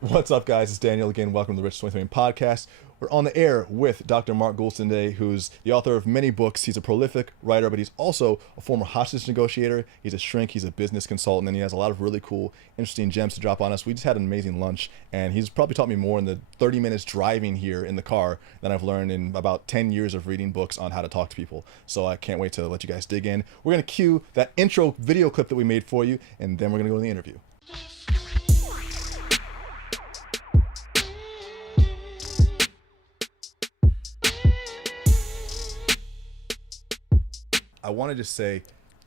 What's up, guys? It's Daniel again. Welcome to the Rich20Something podcast. We're on the air with Dr. Mark Goulston today, who's the author of many books. He's a prolific writer, but he's also a former hostage negotiator. He's a shrink. He's a business consultant, and he has a lot of really cool, interesting gems to drop on us. We just had an amazing lunch, and he's probably taught me more in the 30 minutes driving here in the car than I've learned in about 10 years of reading books on how to talk to people. So I can't wait to let you guys dig in. We're going to cue that intro video clip that we made for you, and then we're going to go to the interview. I wanted to say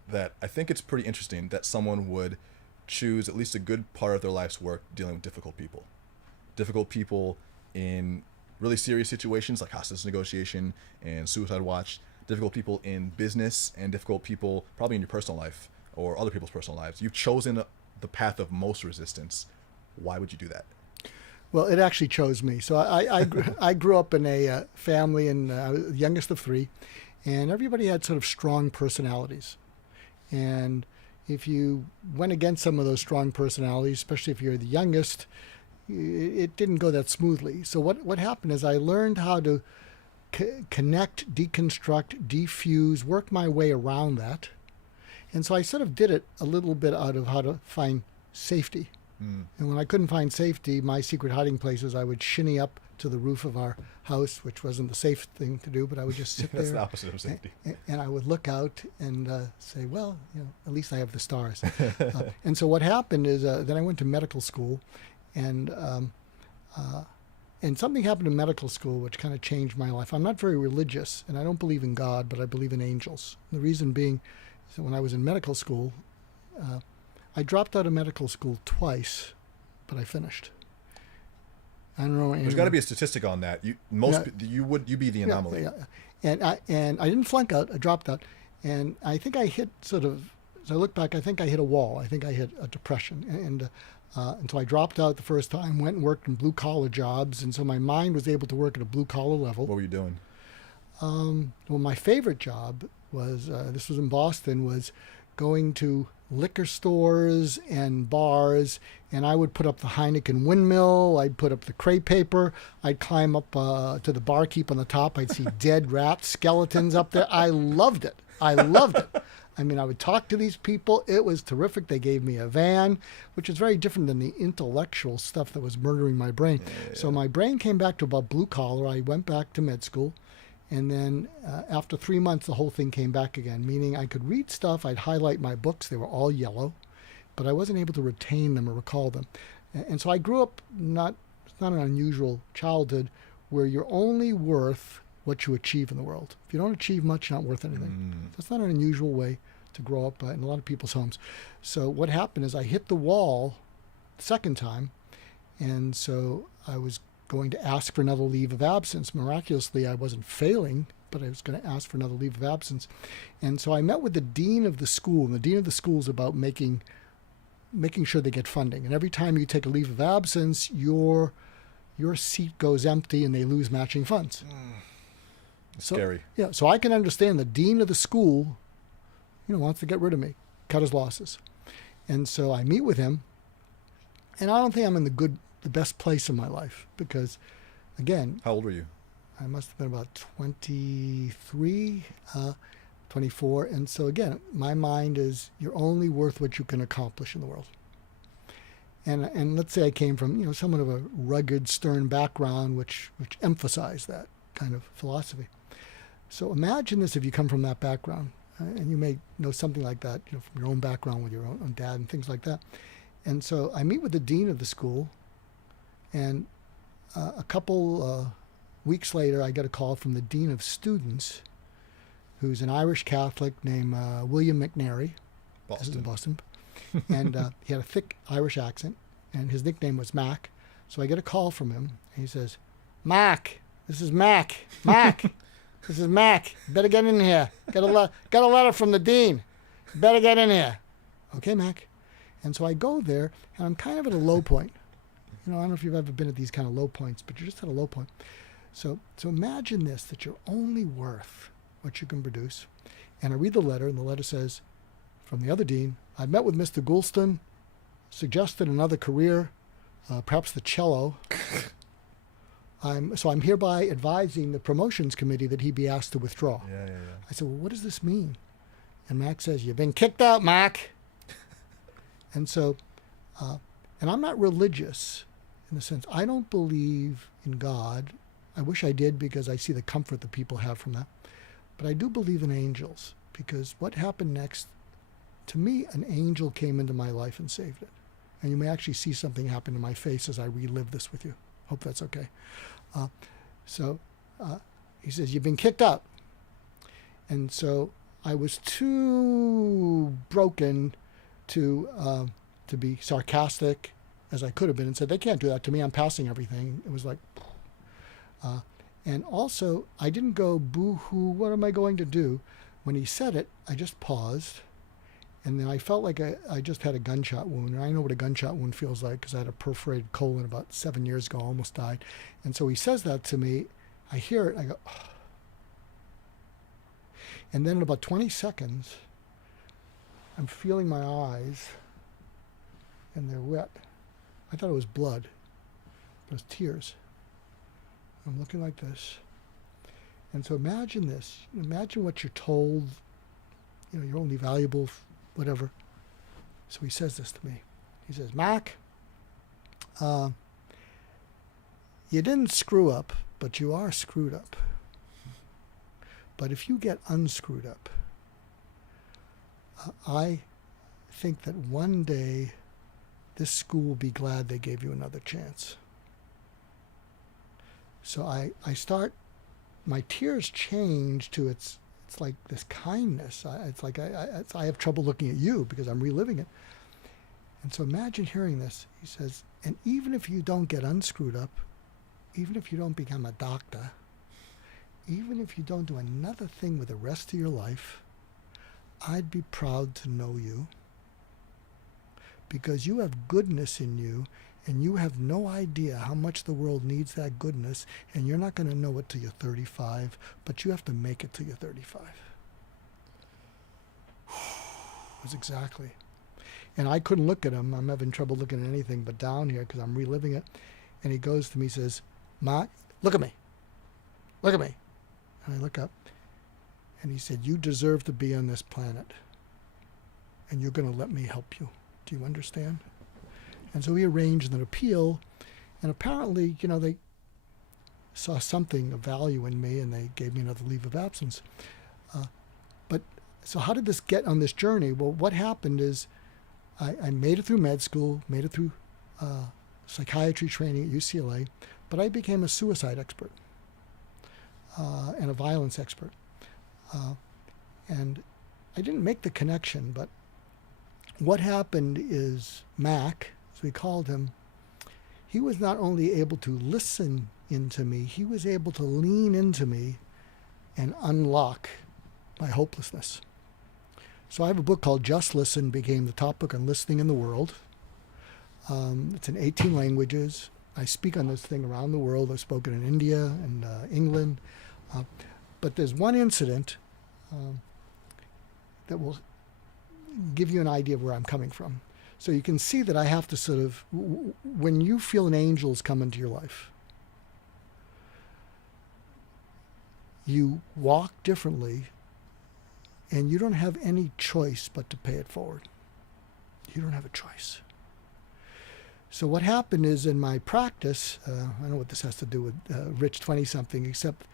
that I think it's pretty interesting that someone would choose at least a good part of their life's work dealing with difficult people. Difficult people in really serious situations like hostage negotiation and suicide watch, difficult people in business, and difficult people probably in your personal life or other people's personal lives. You've chosen the path of most resistance. Why would you do that? Well, it actually chose me. So I grew up in a family, and I was the youngest of three, and everybody had sort of strong personalities. And if you went against some of those strong personalities, especially if you're the youngest, it didn't go that smoothly. So what happened is I learned how to connect, deconstruct, defuse, work my way around that. And so I sort of did it a little bit out of how to find safety. And when I couldn't find safety, my secret hiding places, I would shinny up to the roof of our house, which wasn't the safe thing to do, but I would just sit That's there. the opposite of safety. And I would look out and say, well, at least I have the stars. And so what happened is then I went to medical school, and something happened in medical school which kind of changed my life. I'm not very religious, and I don't believe in God, but I believe in angels. The reason being is that when I was in medical school, I dropped out of medical school twice, but I finished. I don't know. There's got to be a statistic on that. You be the anomaly. Yeah. And I didn't flunk out. I dropped out, and I think I hit sort of. As I look back, I think I hit a wall. I think I hit a depression, and so I dropped out the first time. Went and worked in blue collar jobs, and so my mind was able to work at a blue collar level. What were you doing? Well, my favorite job was this was in Boston. Was going to liquor stores and bars, and I would put up the Heineken windmill, I'd put up the crepe paper, I'd climb up to the barkeep on the top, I'd see dead rat skeletons up there. I loved it. I mean, I would talk to these people. It was terrific. They gave me a van, which is very different than the intellectual stuff that was murdering my brain. Yeah. So my brain came back to about blue collar. I went back to med school. And then after 3 months, the whole thing came back again, meaning I could read stuff. I'd highlight my books. They were all yellow, but I wasn't able to retain them or recall them. And so I grew up it's not an unusual childhood where you're only worth what you achieve in the world. If you don't achieve much, you're not worth anything. That's not an unusual way to grow up in a lot of people's homes. So what happened is I hit the wall the second time, and so I was going to ask for another leave of absence. Miraculously, I wasn't failing, but I was going to ask for another leave of absence. And so I met with the dean of the school, and the dean of the school is about making sure they get funding. And every time you take a leave of absence, your seat goes empty and they lose matching funds. Scary. Yeah, so I can understand the dean of the school, wants to get rid of me, cut his losses. And so I meet with him, and I don't think I'm in the best place in my life because, again... How old were you? I must have been about 23, 24. And so, again, my mind is you're only worth what you can accomplish in the world. And let's say I came from, somewhat of a rugged, stern background, which emphasized that kind of philosophy. So imagine this if you come from that background, and you may know something like that, from your own background with your own dad and things like that. And so I meet with the dean of the school, and a couple weeks later, I get a call from the dean of students, who's an Irish Catholic named William McNary. This is in Boston. And he had a thick Irish accent, and his nickname was Mac. So I get a call from him, and he says, Mac, this is Mac. Mac, this is Mac. Better get in here. Got a letter from the dean. Better get in here. Okay, Mac. And so I go there, and I'm kind of at a low point. I don't know if you've ever been at these kind of low points, but you're just at a low point. So imagine this, that you're only worth what you can produce. And I read the letter, and the letter says, from the other dean, I met with Mr. Goulston, suggested another career, perhaps the cello. I'm hereby advising the promotions committee that he be asked to withdraw. Yeah. I said, well, what does this mean? And Mac says, you've been kicked out, Mac. And so, and I'm not religious in the sense, I don't believe in God. I wish I did because I see the comfort that people have from that. But I do believe in angels because what happened next, to me, an angel came into my life and saved it. And you may actually see something happen in my face as I relive this with you. Hope that's okay. So he says, you've been kicked out. And so I was too broken to be sarcastic as I could have been and said, they can't do that to me. I'm passing everything. It was like, and also I didn't go boo-hoo, what am I going to do? When he said it, I just paused. And then I felt like I just had a gunshot wound. And I know what a gunshot wound feels like because I had a perforated colon about 7 years ago, almost died. And so he says that to me. I hear it. I go, oh. And then in about 20 seconds, I'm feeling my eyes, and they're wet. I thought it was blood. It was tears. I'm looking like this. And so imagine this. Imagine what you're told. You're only valuable, whatever. So he says this to me. He says, Mac, you didn't screw up, but you are screwed up. But if you get unscrewed up, I think that one day this school will be glad they gave you another chance. So I start, my tears change to it's like this kindness. It's like I have trouble looking at you because I'm reliving it. And so imagine hearing this. He says, and even if you don't get unscrewed up, even if you don't become a doctor, even if you don't do another thing with the rest of your life, I'd be proud to know you because you have goodness in you and you have no idea how much the world needs that goodness, and you're not going to know it till you're 35, but you have to make it till you're 35. It was exactly. And I couldn't look at him. I'm having trouble looking at anything but down here because I'm reliving it. And he goes to me, says, Mark, look at me. Look at me. And I look up. And he said, you deserve to be on this planet. And you're going to let me help you. Do you understand? And so we arranged an appeal. And apparently, they saw something of value in me and they gave me another leave of absence. But so how did this get on this journey? Well, what happened is I made it through med school, made it through psychiatry training at UCLA, but I became a suicide expert and a violence expert. And I didn't make the connection, but what happened is Mac, as we called him, he was not only able to listen into me, he was able to lean into me and unlock my hopelessness. So I have a book called Just Listen, became the top book on listening in the world. It's in 18 languages. I speak on this thing around the world. I've spoken in India and England. But there's one incident that will give you an idea of where I'm coming from. So you can see that I have to sort of, when you feel an angel is coming to your life, you walk differently and you don't have any choice but to pay it forward. You don't have a choice. So what happened is in my practice, I don't know what this has to do with Rich20Something, except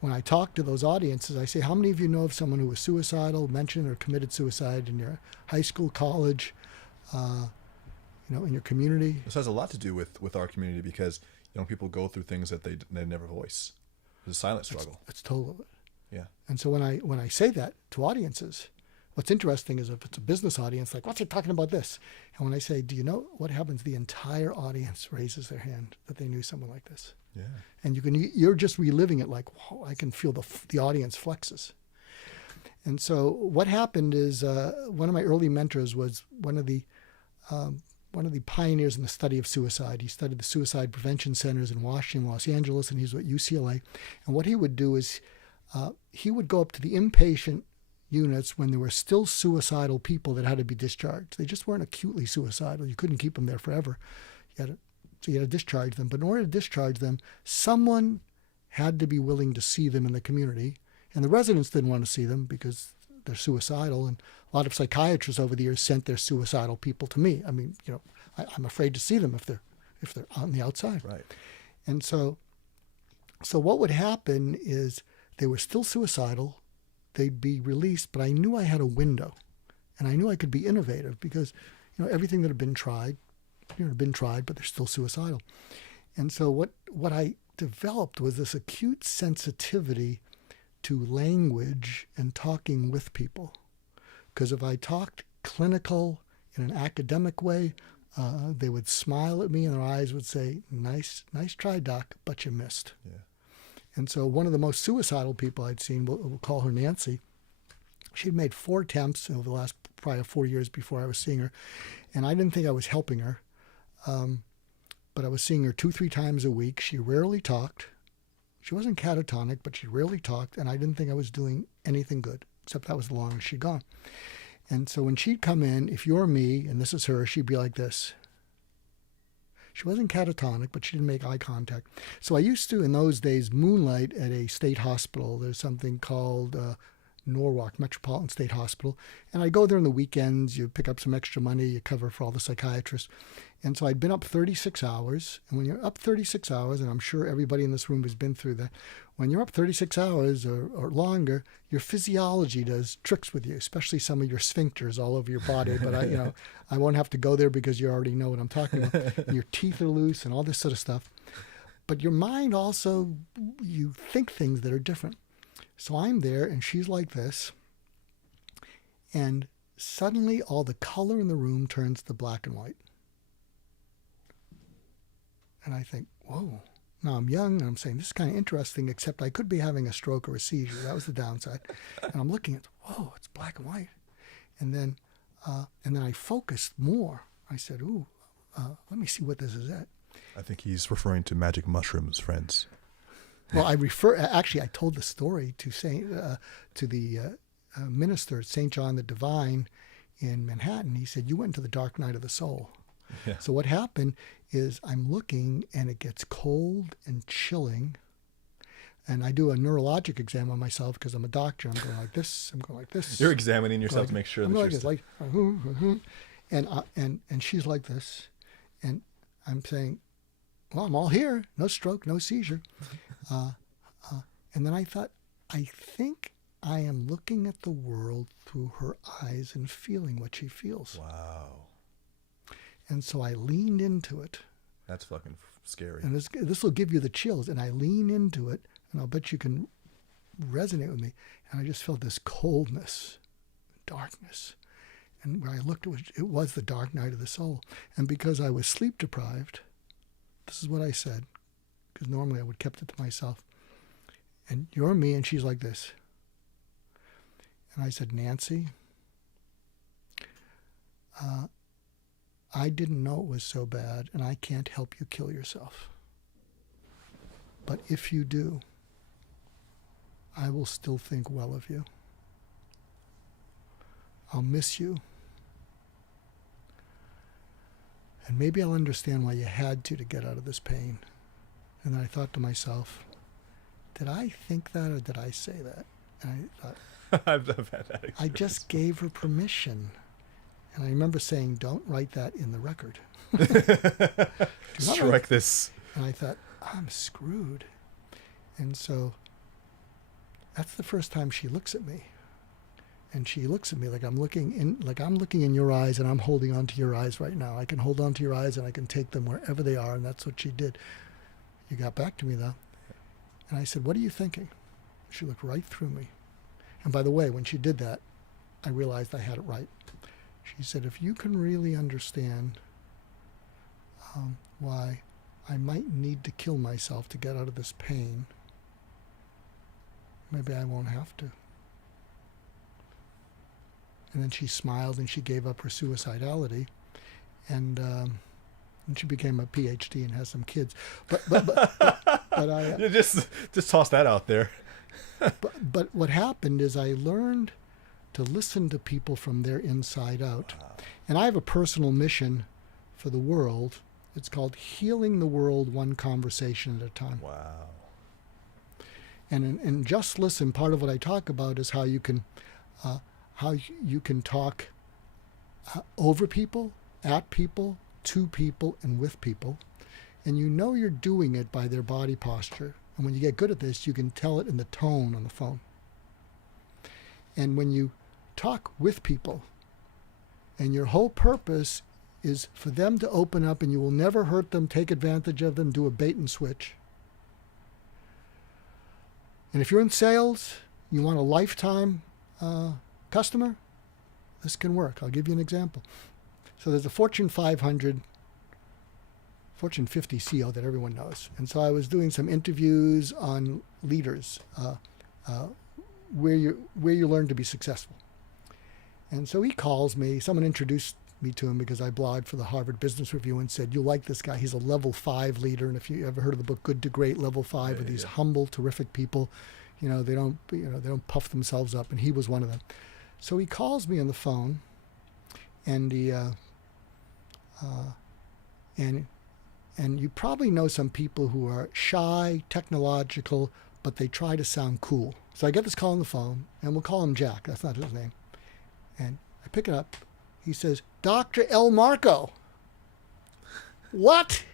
when I talk to those audiences, I say, how many of you know of someone who was suicidal, mentioned or committed suicide in your high school, college, in your community? This has a lot to do with our community because people go through things that they never voice. It's a silent struggle. It's total of it. Yeah. And so when I say that to audiences, what's interesting is if it's a business audience, like, what's he talking about this? And when I say, do you know what happens? The entire audience raises their hand that they knew someone like this. Yeah. And you're just reliving it like, wow, I can feel the audience flexes. And so what happened is one of my early mentors was one of the pioneers in the study of suicide. He studied the suicide prevention centers in Washington, Los Angeles, and he was at UCLA. And what he would do is he would go up to the inpatient units when there were still suicidal people that had to be discharged. They just weren't acutely suicidal. You couldn't keep them there forever. You had to So you had to discharge them. But in order to discharge them, someone had to be willing to see them in the community. And the residents didn't want to see them because they're suicidal. And a lot of psychiatrists over the years sent their suicidal people to me. I mean, I'm afraid to see them if they're on the outside. Right. And so what would happen is they were still suicidal. They'd be released, but I knew I had a window, and I knew I could be innovative because, everything that had been tried, but they're still suicidal. And so what I developed was this acute sensitivity to language and talking with people. Because if I talked clinical in an academic way, they would smile at me and their eyes would say, nice try, doc, but you missed. Yeah. And so one of the most suicidal people I'd seen, we'll call her Nancy, she'd made 4 attempts over the last probably 4 years before I was seeing her. And I didn't think I was helping her. But I was seeing her 2-3 times a week. She rarely talked. She wasn't catatonic, but she rarely talked. And I didn't think I was doing anything good, except that was the longest she'd gone. And so when she'd come in, if you're me, and this is her, she'd be like this. She wasn't catatonic, but she didn't make eye contact. So I used to, in those days, moonlight at a state hospital. There's something called Norwalk Metropolitan State Hospital. And I go there on the weekends. You pick up some extra money. You cover for all the psychiatrists. And so I'd been up 36 hours. And when you're up 36 hours, and I'm sure everybody in this room has been through that, when you're up 36 hours or longer, your physiology does tricks with you, especially some of your sphincters all over your body. But I won't have to go there because you already know what I'm talking about. And your teeth are loose and all this sort of stuff. But your mind also, you think things that are different. So I'm there and she's like this. And suddenly all the color in the room turns to black and white. And I think, whoa. Now I'm young and I'm saying, this is kind of interesting, except I could be having a stroke or a seizure. That was the downside. And I'm looking at, whoa, it's black and white. And then I focused more. I said, let me see what this is at. I think he's referring to magic mushrooms, friends. Well, I told the story to the minister at St. John the Divine in Manhattan. He said, you went into the dark night of the soul. Yeah. So what happened is I'm looking and it gets cold and chilling. And I do a neurologic exam on myself because I'm a doctor. I'm going like this. I'm going like this. You're examining yourself to make sure that you're... Like, and she's like this. And I'm saying, well, I'm all here. No stroke, no seizure. And then I thought, I think I am looking at the world through her eyes and feeling what she feels. Wow. And so I leaned into it. That's fucking scary. And this will give you the chills. And I lean into it, and I'll bet you can resonate with me. And I just felt this coldness, darkness. And when I looked, it was the dark night of the soul. And because I was sleep deprived, this is what I said, because normally I would have kept it to myself. And you're me, and she's like this. And I said, Nancy, I didn't know it was so bad, and I can't help you kill yourself. But if you do, I will still think well of you. I'll miss you. And maybe I'll understand why you had to get out of this pain. And then I thought to myself, did I think that or did I say that? And I thought, I've had that experience. I just gave her permission. And I remember saying, don't write that in the record. Strike this. And I thought, I'm screwed. And so that's the first time she looks at me. And she looks at me like I'm looking in your eyes, and I'm holding on to your eyes right now. I can hold on to your eyes and I can take them wherever they are, and that's what she did. You got back to me though. And I said, what are you thinking? She looked right through me. And by the way, when she did that, I realized I had it right. She said, if you can really understand why I might need to kill myself to get out of this pain, maybe I won't have to. And then she smiled and she gave up her suicidality, and she became a PhD and has some kids. But I you just toss that out there. but what happened is I learned to listen to people from their inside out. Wow. And I have a personal mission for the world, It's called Healing the World One Conversation at a Time. Wow. And in Just Listen, part of what I talk about is how you can talk over people, at people, to people, and with people. And you know you're doing it by their body posture. And when you get good at this, you can tell it in the tone on the phone. And when you talk with people, and your whole purpose is for them to open up, and you will never hurt them, take advantage of them, do a bait and switch. And if you're in sales, you want a lifetime customer, this can work. I'll give you an example. So there's a Fortune 500, Fortune 50 CEO that everyone knows. And so I was doing some interviews on leaders, where you learn to be successful. And so he calls me. Someone introduced me to him because I blogged for the Harvard Business Review and said, you'll like this guy. He's a level 5 leader. And if you ever heard of the book Good to Great, level 5 are these humble, terrific people. They don't puff themselves up. And he was one of them. So he calls me on the phone, and and you probably know some people who are shy, technological, but they try to sound cool. So I get this call on the phone, and we'll call him Jack. That's not his name. And I pick it up. He says, Dr. L. Marco. What?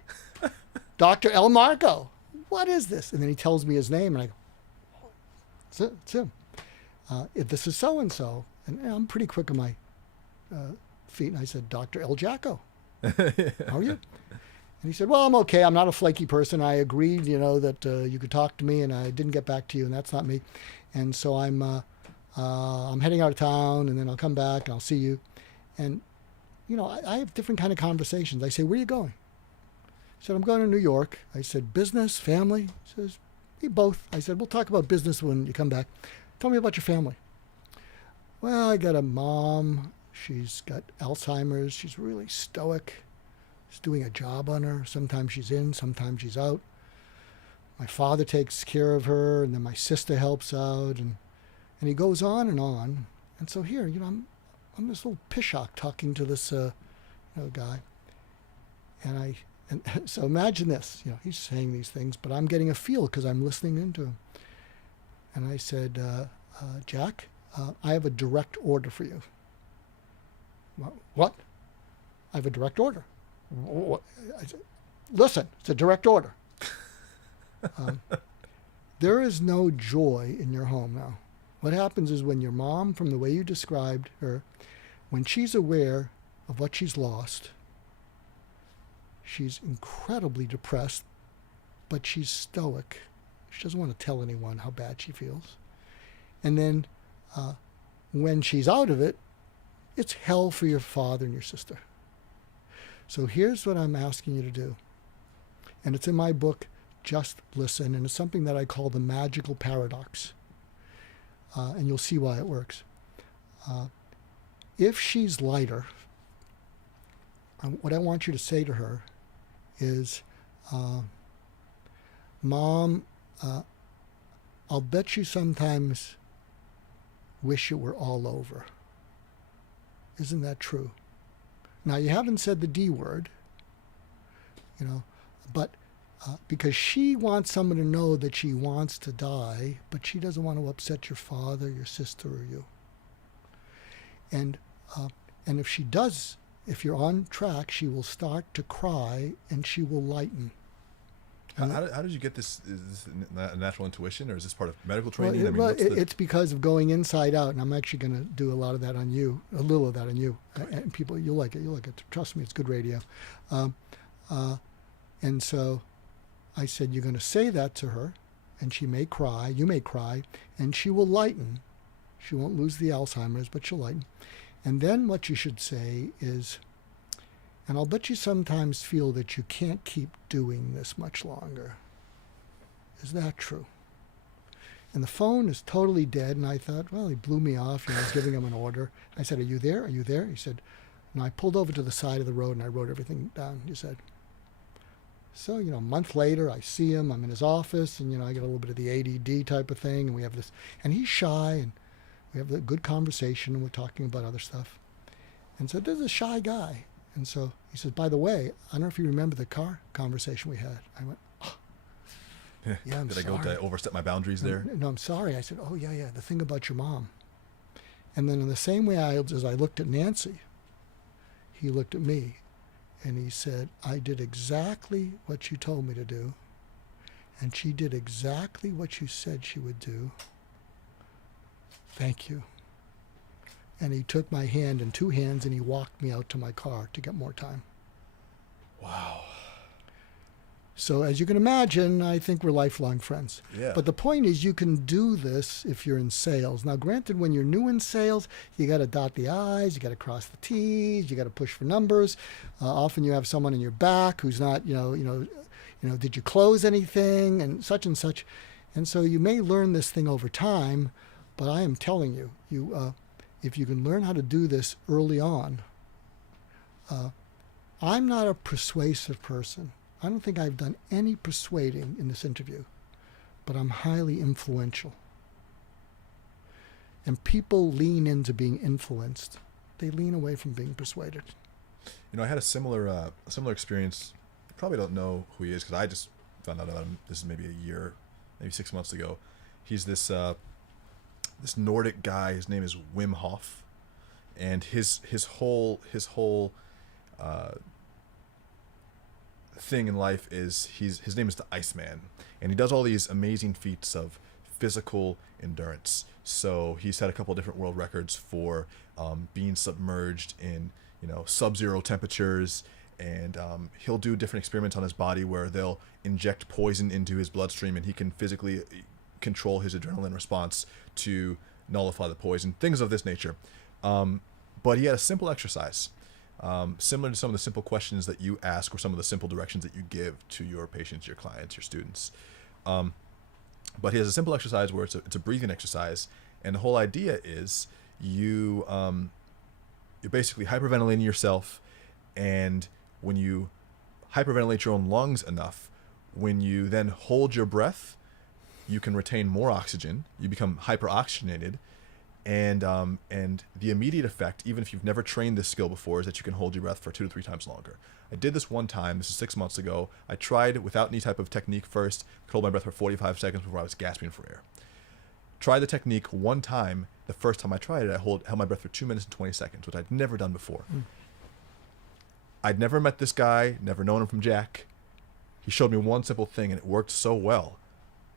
Dr. L. Marco. What is this? And then he tells me his name, and I go, it's him. This is so-and-so. And I'm pretty quick on my feet. And I said, Dr. L. Jacko. How are you? And he said, well, I'm okay. I'm not a flaky person. I agreed, that you could talk to me, and I didn't get back to you, and that's not me. And so I'm heading out of town, and then I'll come back, and I'll see you. And, I have different kind of conversations. I say, where are you going? He said, I'm going to New York. I said, business, family? He says, we both. I said, we'll talk about business when you come back. Tell me about your family. Well, I got a mom. She's got Alzheimer's. She's really stoic. He's doing a job on her. Sometimes she's in, sometimes she's out. My father takes care of her, and then my sister helps out, and he goes on and on. And so here, I'm this little pishok talking to this guy, and so imagine this. He's saying these things, but I'm getting a feel because I'm listening into him. And I said, Jack, I have a direct order for you. What? I have a direct order. I said, listen, it's a direct order. There is no joy in your home now. What happens is when your mom, from the way you described her, when she's aware of what she's lost, she's incredibly depressed, but she's stoic. She doesn't want to tell anyone how bad she feels. And then when she's out of it, it's hell for your father and your sister. So here's what I'm asking you to do. And it's in my book, Just Listen, and it's something that I call the magical paradox. And you'll see why it works. If she's lighter, what I want you to say to her is, Mom, I'll bet you sometimes wish it were all over. Isn't that true? Now, you haven't said the D word, but because she wants someone to know that she wants to die, but she doesn't want to upset your father, your sister, or you. And if she does, if you're on track, she will start to cry and she will lighten. How did you get this? Is this a natural intuition, or is this part of medical training? It's because of going inside out, and I'm actually going to do a lot of that on you, a little of that on you. And people, you'll like it. Trust me, it's good radio. And so I said, you're going to say that to her, and she may cry, you may cry, and she will lighten. She won't lose the Alzheimer's, but she'll lighten. And then what you should say is, and I'll bet you sometimes feel that you can't keep doing this much longer. Is that true? And the phone is totally dead, and I thought, well, he blew me off. I was giving him an order. I said, are you there? Are you there? He said, no. I pulled over to the side of the road, and I wrote everything down. He said, so, a month later, I see him. I'm in his office, and, I get a little bit of the ADD type of thing, and we have this, and he's shy, and we have a good conversation, and we're talking about other stuff. And so there's a shy guy. And so he says, by the way, I don't know if you remember the car conversation we had. I went, oh, yeah, I'm sorry. Did I go to overstep my boundaries there? No, I'm sorry. I said, oh, yeah, the thing about your mom. And then in the same way as I looked at Nancy, he looked at me and he said, I did exactly what you told me to do. And she did exactly what you said she would do. Thank you. And he took my hand in two hands and he walked me out to my car to get more time. Wow. So as you can imagine, I think we're lifelong friends. Yeah. But the point is you can do this if you're in sales. Now, granted, when you're new in sales, you got to dot the I's, you got to cross the T's, you got to push for numbers. Often you have someone in your back who's not, did you close anything and such and such. And so you may learn this thing over time, but I am telling you, if you can learn how to do this early on, I'm not a persuasive person. I don't think I've done any persuading in this interview, but I'm highly influential. And people lean into being influenced. They lean away from being persuaded. I had a similar experience. You probably don't know who he is because I just found out about him. This is maybe a year, maybe 6 months ago. He's this Nordic guy. His name is Wim Hof, and his whole thing in life is his name is the Iceman, and he does all these amazing feats of physical endurance. So he's had a couple of different world records for being submerged in sub-zero temperatures, and he'll do different experiments on his body where they'll inject poison into his bloodstream and he can physically control his adrenaline response to nullify the poison, things of this nature. But he had a simple exercise, similar to some of the simple questions that you ask or some of the simple directions that you give to your patients, your clients, your students. But he has a simple exercise where it's a breathing exercise, and the whole idea is you're basically hyperventilating yourself, and when you hyperventilate your own lungs enough, when you then hold your breath, you can retain more oxygen. You become hyperoxygenated, and the immediate effect, even if you've never trained this skill before, is that you can hold your breath for 2 to 3 times longer. I did this one time. This is 6 months ago. I tried without any type of technique first. Could hold my breath for 45 seconds before I was gasping for air. Tried the technique one time. The first time I tried it, I held my breath for 2 minutes and 20 seconds, which I'd never done before. I'd never met this guy, never known him from Jack. He showed me one simple thing, and it worked so well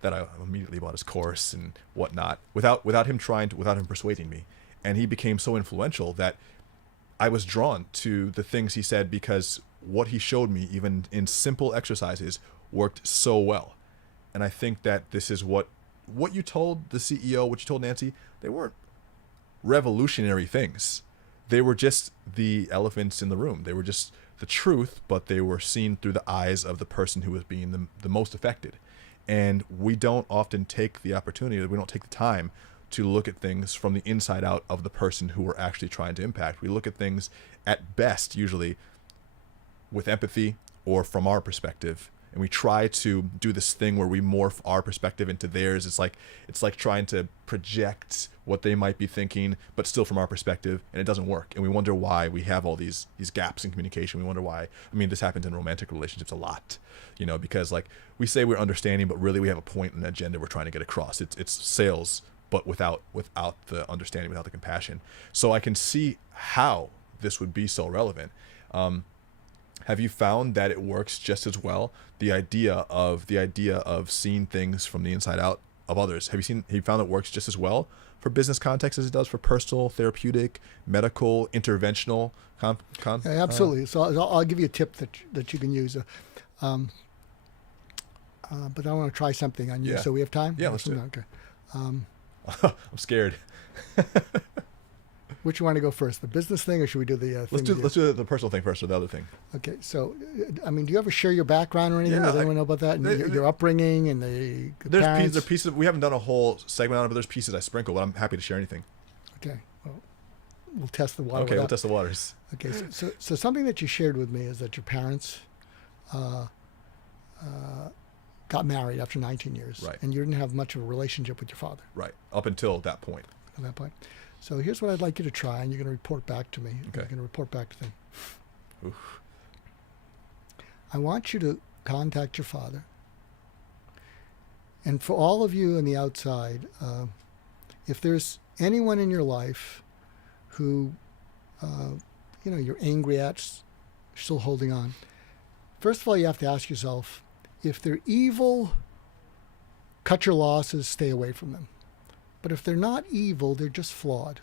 that I immediately bought his course and whatnot without him persuading me. And he became so influential that I was drawn to the things he said because what he showed me, even in simple exercises, worked so well. And I think that this is what you told the CEO, what you told Nancy, they weren't revolutionary things. They were just the elephants in the room. They were just the truth, but they were seen through the eyes of the person who was being the most affected. And we don't often take the opportunity, we don't take the time to look at things from the inside out of the person who we're actually trying to impact. We look at things at best, usually, with empathy or from our perspective. And we try to do this thing where we morph our perspective into theirs. It's like trying to project what they might be thinking, but still from our perspective, and it doesn't work. And we wonder why we have all these gaps in communication. We wonder why. I mean, this happens in romantic relationships a lot, because we say we're understanding, but really we have a point and an agenda we're trying to get across. It's sales, but without the understanding, without the compassion. So I can see how this would be so relevant. Have you found that it works just as well? The idea of seeing things from the inside out of others. Have you found it works just as well for business context as it does for personal, therapeutic, medical, interventional? Absolutely. So I'll give you a tip that you can use. But I want to try something on you. Yeah. So we have time? Yeah, let's do it. Okay. I'm scared. Which you want to go first, the business thing, or should we do the thing? Let's do the personal thing first, or the other thing. Okay, so do you ever share your background or anything? Yeah, Does anyone know about that? And your upbringing and the parents? There's pieces. We haven't done a whole segment on it, but there's pieces I sprinkle. But I'm happy to share anything. Okay, well, we'll test the water. Okay, we'll test the waters. Okay, so something that you shared with me is that your parents got married after 19 years, right? And you didn't have much of a relationship with your father, right? Up until that point. At that point. So here's what I'd like you to try, and you're going to report back to me. Okay. You're going to report back to them. Oof. I want you to contact your father. And for all of you on the outside, if there's anyone in your life who, you're angry at, still holding on, first of all, you have to ask yourself, if they're evil, cut your losses, stay away from them. But if they're not evil, they're just flawed.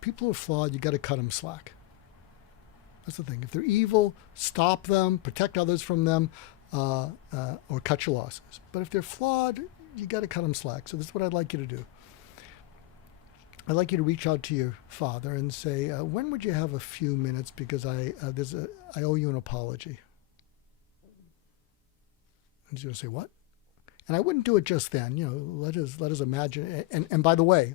People who are flawed, you got to cut them slack. That's the thing. If they're evil, stop them, protect others from them, or cut your losses. But if they're flawed, you got to cut them slack. So this is what I'd like you to do. I'd like you to reach out to your father and say, when would you have a few minutes, because I owe you an apology. And he's going to say, what? And I wouldn't do it just then. Let us imagine. And by the way,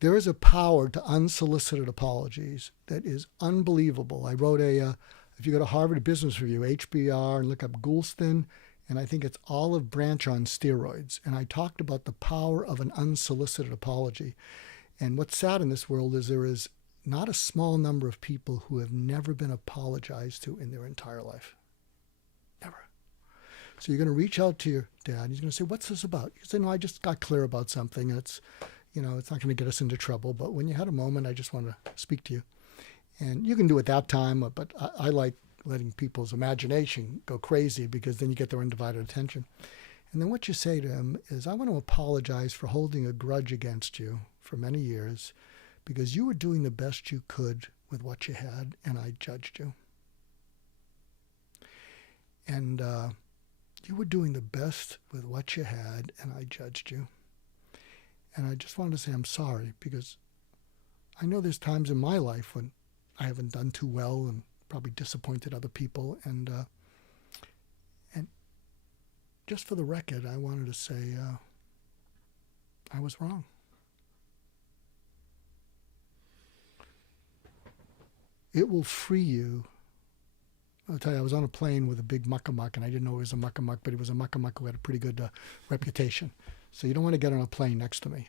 there is a power to unsolicited apologies that is unbelievable. I wrote if you go to Harvard Business Review, HBR, and look up Goulston, and I think it's Olive Branch on steroids. And I talked about the power of an unsolicited apology. And what's sad in this world is there is not a small number of people who have never been apologized to in their entire life. Never. So you're going to reach out to your dad. He's going to say, what's this about? You say, no, I just got clear about something. And it's not going to get us into trouble. But when you had a moment, I just want to speak to you. And you can do it that time, but I like letting people's imagination go crazy, because then you get their undivided attention. And then what you say to him is, I want to apologize for holding a grudge against you for many years, because you were doing the best you could with what you had, and I judged you. And you were doing the best with what you had, and I judged you. And I just wanted to say I'm sorry, because I know there's times in my life when I haven't done too well and probably disappointed other people. And just for the record, I wanted to say I was wrong. It will free you. I'll tell you, I was on a plane with a big muckamuck, and I didn't know he was a muckamuck, but he was a muckamuck who had a pretty good reputation. So you don't want to get on a plane next to me.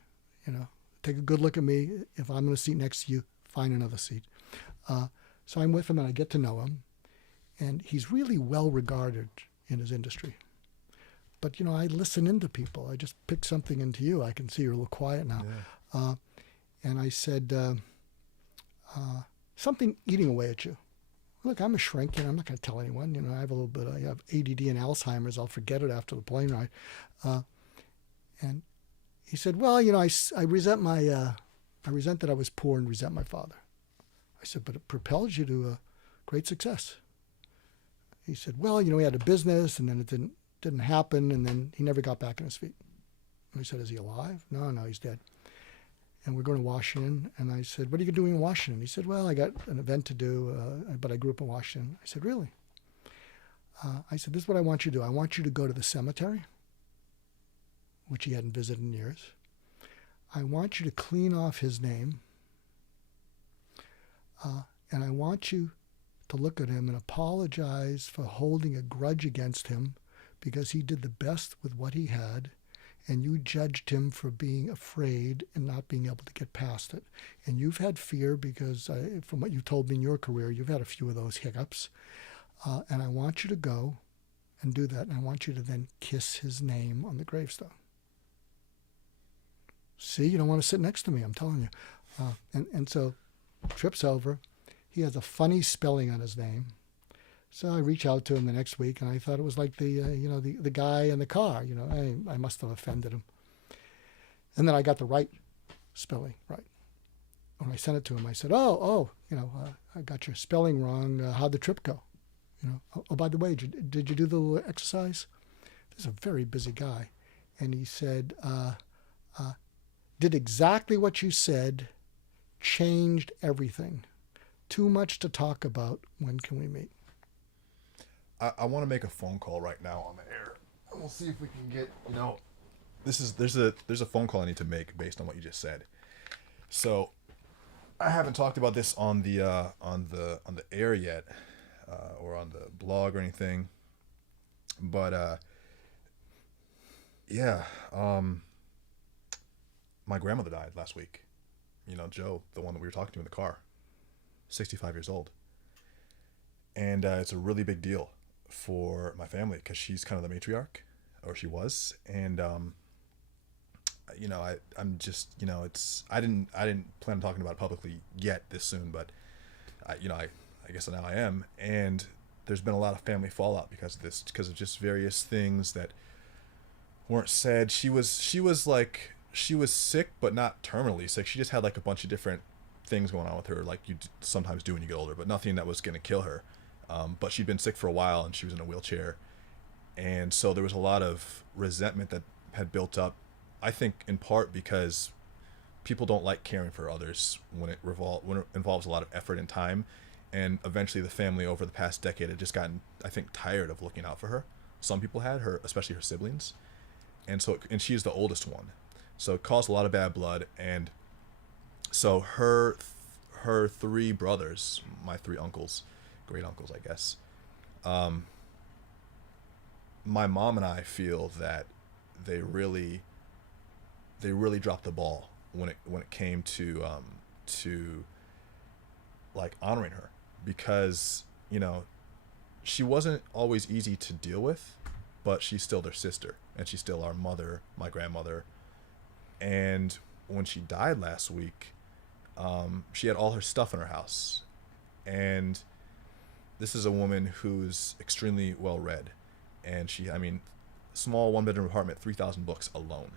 Take a good look at me. If I'm in a seat next to you, find another seat. So I'm with him, and I get to know him. And he's really well regarded in his industry. But, I listen into people. I just picked something into you. I can see you're a little quiet now. Yeah. And I said, something eating away at you. Look, I'm a shrink. I'm not going to tell anyone. I have a little bit. I have ADD and Alzheimer's. I'll forget it after the plane ride. And he said, well, I resent I resent that I was poor and resent my father. I said, but it propelled you to great success. He said, well, he had a business, and then it didn't happen, and then he never got back on his feet. And I said, is he alive? No, he's dead. And we're going to Washington. And I said, what are you doing in Washington? He said, well, I got an event to do, but I grew up in Washington. I said, really? I said, this is what I want you to do. I want you to go to the cemetery, which he hadn't visited in years. I want you to clean off his name. And I want you to look at him and apologize for holding a grudge against him, because he did the best with what he had, and you judged him for being afraid and not being able to get past it. And you've had fear because, from what you told me in your career, you've had a few of those hiccups. And I want you to go and do that, and I want you to then kiss his name on the gravestone. See, you don't want to sit next to me, I'm telling you. And so, trip's over. He has a funny spelling on his name. So I reach out to him the next week, and I thought it was like the guy in the car. I must have offended him. And then I got the right spelling right. When I sent it to him, I said, I got your spelling wrong. How'd the trip go? Oh, by the way, did you do the little exercise? This is a very busy guy. And he said, did exactly what you said, changed everything. Too much to talk about. When can we meet? I want to make a phone call right now on the air. And we'll see if we can get, there's a phone call I need to make based on what you just said. So I haven't talked about this on the air yet, or on the blog or anything. But my grandmother died last week. Joe, the one that we were talking to in the car, 65 years old. and it's a really big deal for my family because she's kind of the matriarch, or she was, and I'm just, it's I didn't plan on talking about it publicly yet this soon, but I guess now I am, and there's been a lot of family fallout because of this, because of just various things that weren't said. She was sick, but not terminally sick. She just had like a bunch of different things going on with her, like you sometimes do when you get older, but nothing that was going to kill her. But she'd been sick for a while, and she was in a wheelchair, and so there was a lot of resentment that had built up. I think in part because people don't like caring for others when it involves a lot of effort and time, and eventually the family over the past decade had just gotten, I think, tired of looking out for her. Some people had her, especially her siblings, and she's the oldest one, so it caused a lot of bad blood. And so her three brothers, my three uncles, great uncles, I guess, my mom and I feel that they really dropped the ball when it came to like honoring her, because she wasn't always easy to deal with, but she's still their sister, and she's still our mother, my grandmother. And when she died last week, she had all her stuff in her house, and this is a woman who's extremely well read, and small one bedroom apartment, 3,000 books alone,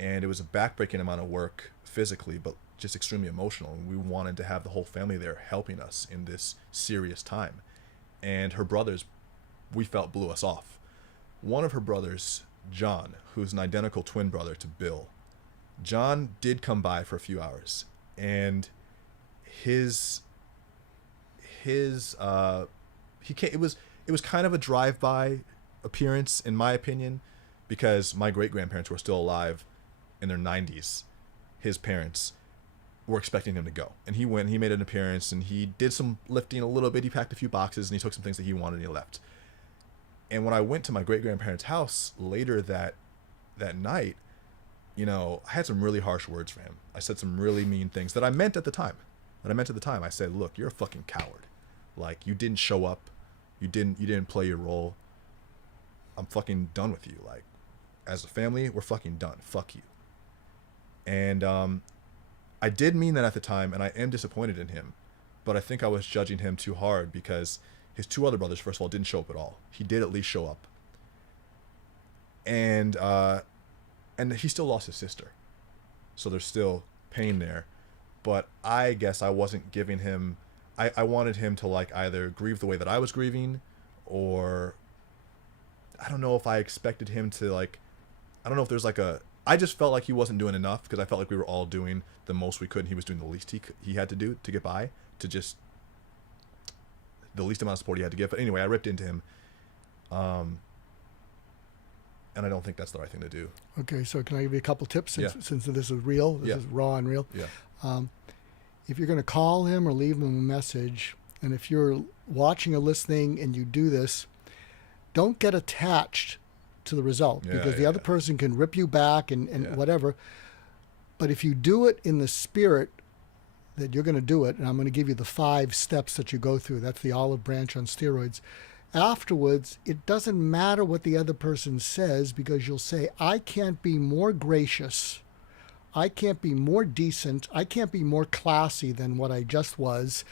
and it was a backbreaking amount of work physically, but just extremely emotional. And we wanted to have the whole family there helping us in this serious time. And her brothers, we felt, blew us off. One of her brothers, John, who's an identical twin brother to Bill, John did come by for a few hours, and he came, it was kind of a drive-by appearance, in my opinion, because my great grandparents were still alive in their 90s. His parents were expecting him to go, and he went. He made an appearance, and he did some lifting a little bit. He packed a few boxes, and he took some things that he wanted, and he left. And when I went to my great grandparents' house later that night, I had some really harsh words for him. I said some really mean things that I meant at the time. I said, "Look, you're a fucking coward. Like, you didn't show up. You didn't play your role. I'm fucking done with you. Like, as a family, we're fucking done. Fuck you." And I did mean that at the time, and I am disappointed in him, but I think I was judging him too hard because his two other brothers, first of all, didn't show up at all. He did at least show up, and he still lost his sister, so there's still pain there. But I guess I wasn't giving him. I wanted him to like either grieve the way that I was grieving, or I don't know if I expected him to like. I don't know if there's like a. I just felt like he wasn't doing enough, because I felt like we were all doing the most we could, and he was doing the least he had to do to get by, to just the least amount of support he had to give. But anyway, I ripped into him, and I don't think that's the right thing to do. Okay, so can I give you a couple tips since this is real? This is raw and real. Yeah. If you're going to call him or leave him a message, and if you're watching or listening and you do this, don't get attached to the result, because the other person can rip you back and whatever. But if you do it in the spirit that you're going to do it, and I'm going to give you the 5 steps that you go through, that's the olive branch on steroids. Afterwards, it doesn't matter what the other person says, because you'll say, I can't be more gracious, I can't be more decent, I can't be more classy than what I just was.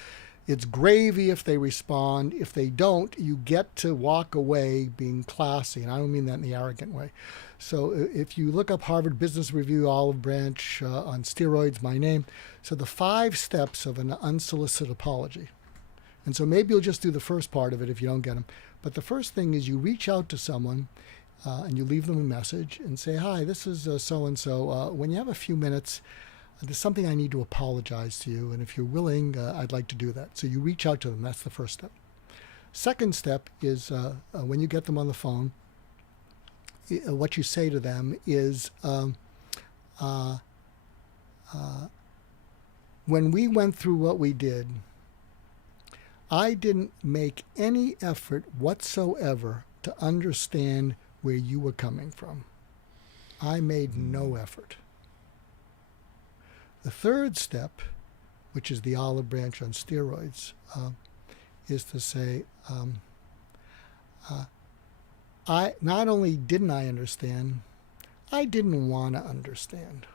It's gravy if they respond. If they don't, you get to walk away being classy. And I don't mean that in the arrogant way. So if you look up Harvard Business Review, olive branch on steroids, my name. So the 5 steps of an unsolicited apology. And so maybe you'll just do the first part of it if you don't get them. But the first thing is you reach out to someone and you leave them a message and say, hi, this is so-and-so. When you have a few minutes, there's something I need to apologize to you, and if you're willing, I'd like to do that. So you reach out to them. That's the first step. Second step is when you get them on the phone, what you say to them is, when we went through what we did, I didn't make any effort whatsoever to understand where you were coming from. I made no effort. The third step, which is the olive branch on steroids, is to say, I not only didn't I understand, I didn't want to understand.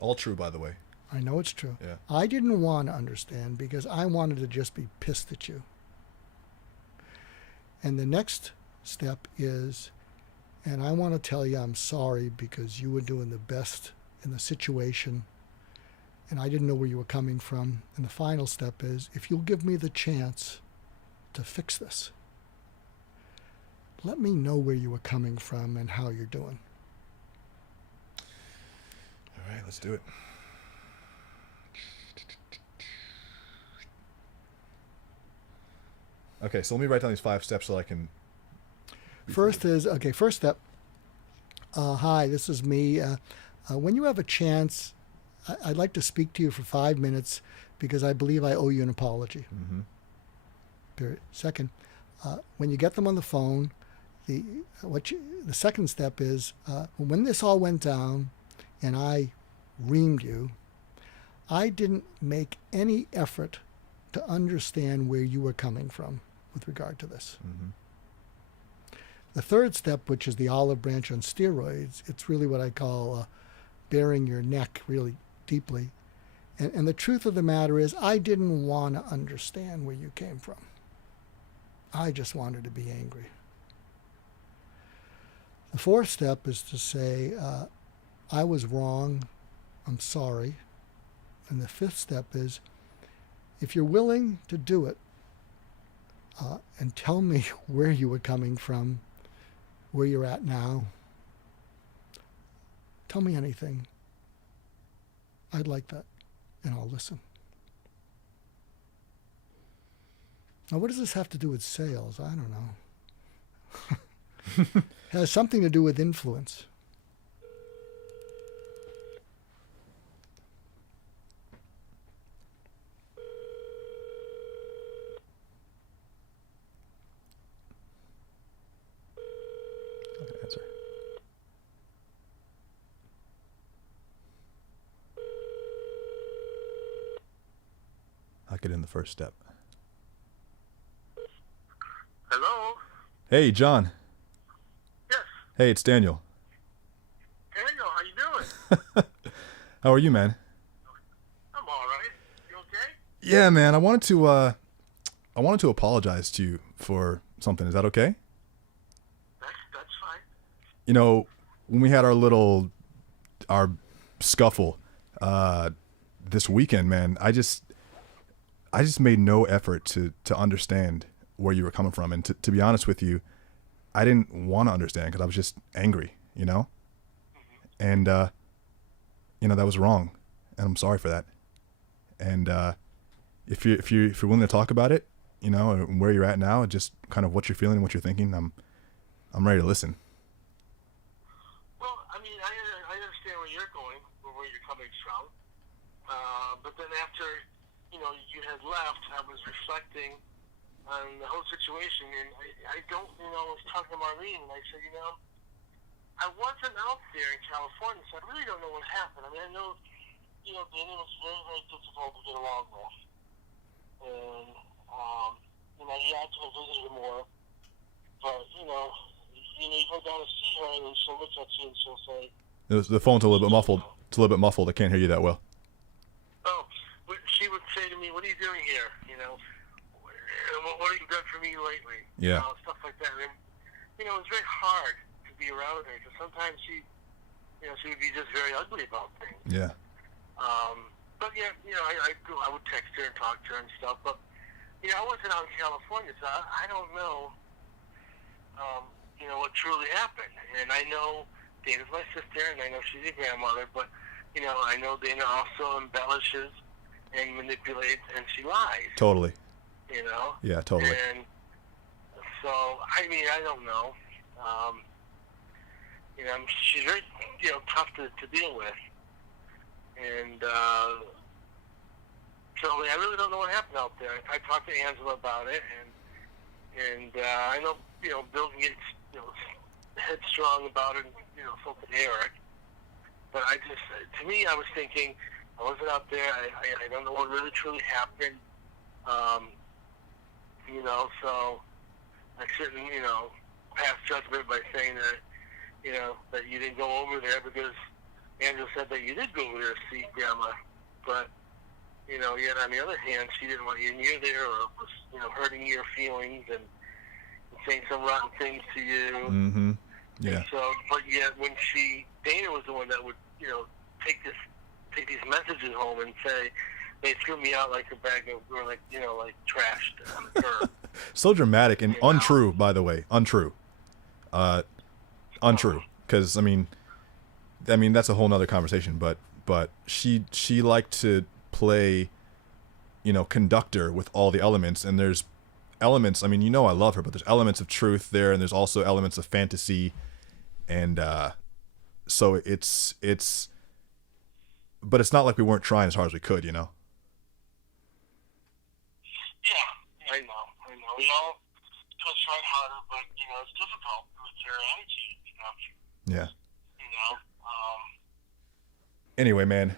All true, by the way. I know it's true. Yeah. I didn't want to understand because I wanted to just be pissed at you. And the next step is, and I want to tell you I'm sorry because you were doing the best in the situation and I didn't know where you were coming from. And the final step is, if you'll give me the chance to fix this, let me know where you were coming from and how you're doing. All right, let's do it. Okay, so let me write down these 5 steps so I can... First step. Hi, this is me. When you have a chance, I'd like to speak to you for 5 minutes because I believe I owe you an apology. Mm-hmm. Period. Second, when you get them on the phone, the second step is when this all went down and I reamed you, I didn't make any effort to understand where you were coming from with regard to this. Mm-hmm. The third step, which is the olive branch on steroids, it's really what I call bearing your neck really deeply. And the truth of the matter is, I didn't want to understand where you came from. I just wanted to be angry. The fourth step is to say, I was wrong, I'm sorry. And the fifth step is, if you're willing to do it, and tell me where you were coming from, where you're at now, tell me anything. I'd like that, and I'll listen. Now, what does this have to do with sales? I don't know. It has something to do with influence. Okay, answer. I'll get in the first step. Hello? Hey, John. Yes. Hey, it's Daniel. Daniel, how you doing? How are you, man? I'm all right. You okay? Yeah, man. I wanted to apologize to you for something. Is that okay? That's fine. You know, when we had our scuffle this weekend, man, I just made no effort to understand where you were coming from. And to be honest with you, I didn't want to understand because I was just angry, you know? Mm-hmm. And, that was wrong. And I'm sorry for that. And if you're willing to talk about it, and where you're at now, just kind of what you're feeling and what you're thinking, I'm ready to listen. Well, I mean, I understand where you're going, or where you're coming from. But then after, you had left, I was reflecting on the whole situation, and I don't, I was talking to Marlene, and I said, I wasn't out there in California, so I really don't know what happened. I mean, I know, Danny was very, very difficult to get along with. And, I could have visited her more. But, you go down to see her, and then she'll look at you and she'll say... The phone's a little bit muffled. It's a little bit muffled. I can't hear you that well. Oh, she would say to me, what are you doing here? What have you done for me lately? Yeah. Stuff like that. And, it was very hard to be around her, because sometimes she would be just very ugly about things. Yeah. But yeah, I would text her and talk to her and stuff. But I wasn't out in California, so I don't know. What truly happened. And I know Dana's my sister, and I know she's your grandmother. But I know Dana also embellishes and manipulates, and she lies. Totally. Yeah, totally. And so I mean, I don't know. She's very tough to deal with. And so I really don't know what happened out there. I talked to Angela about it, and I know Bill can get headstrong about it, so did Eric. But to me, I was thinking, I wasn't out there. I don't know what really truly happened. So I shouldn't, pass judgment by saying that, that you didn't go over there because Angela said that you did go over there to see Grandma. But, yet on the other hand, she didn't want you near there or was, hurting your feelings and saying some rotten things to you. Mm-hmm. Yeah. And so, but yet when Dana was the one that would, take these messages home and say, they threw me out like a bag of, or like, like trashed on the curb. So dramatic and untrue, by the way. Untrue. Untrue. Because, I mean, that's a whole nother conversation, but she liked to play, conductor with all the elements, and there's elements, I love her, but there's elements of truth there, and there's also elements of fantasy, and so it's but it's not like we weren't trying as hard as we could, Yeah, I know. We all could have tried harder, but, it's difficult with your attitude and stuff. Yeah. Anyway, man,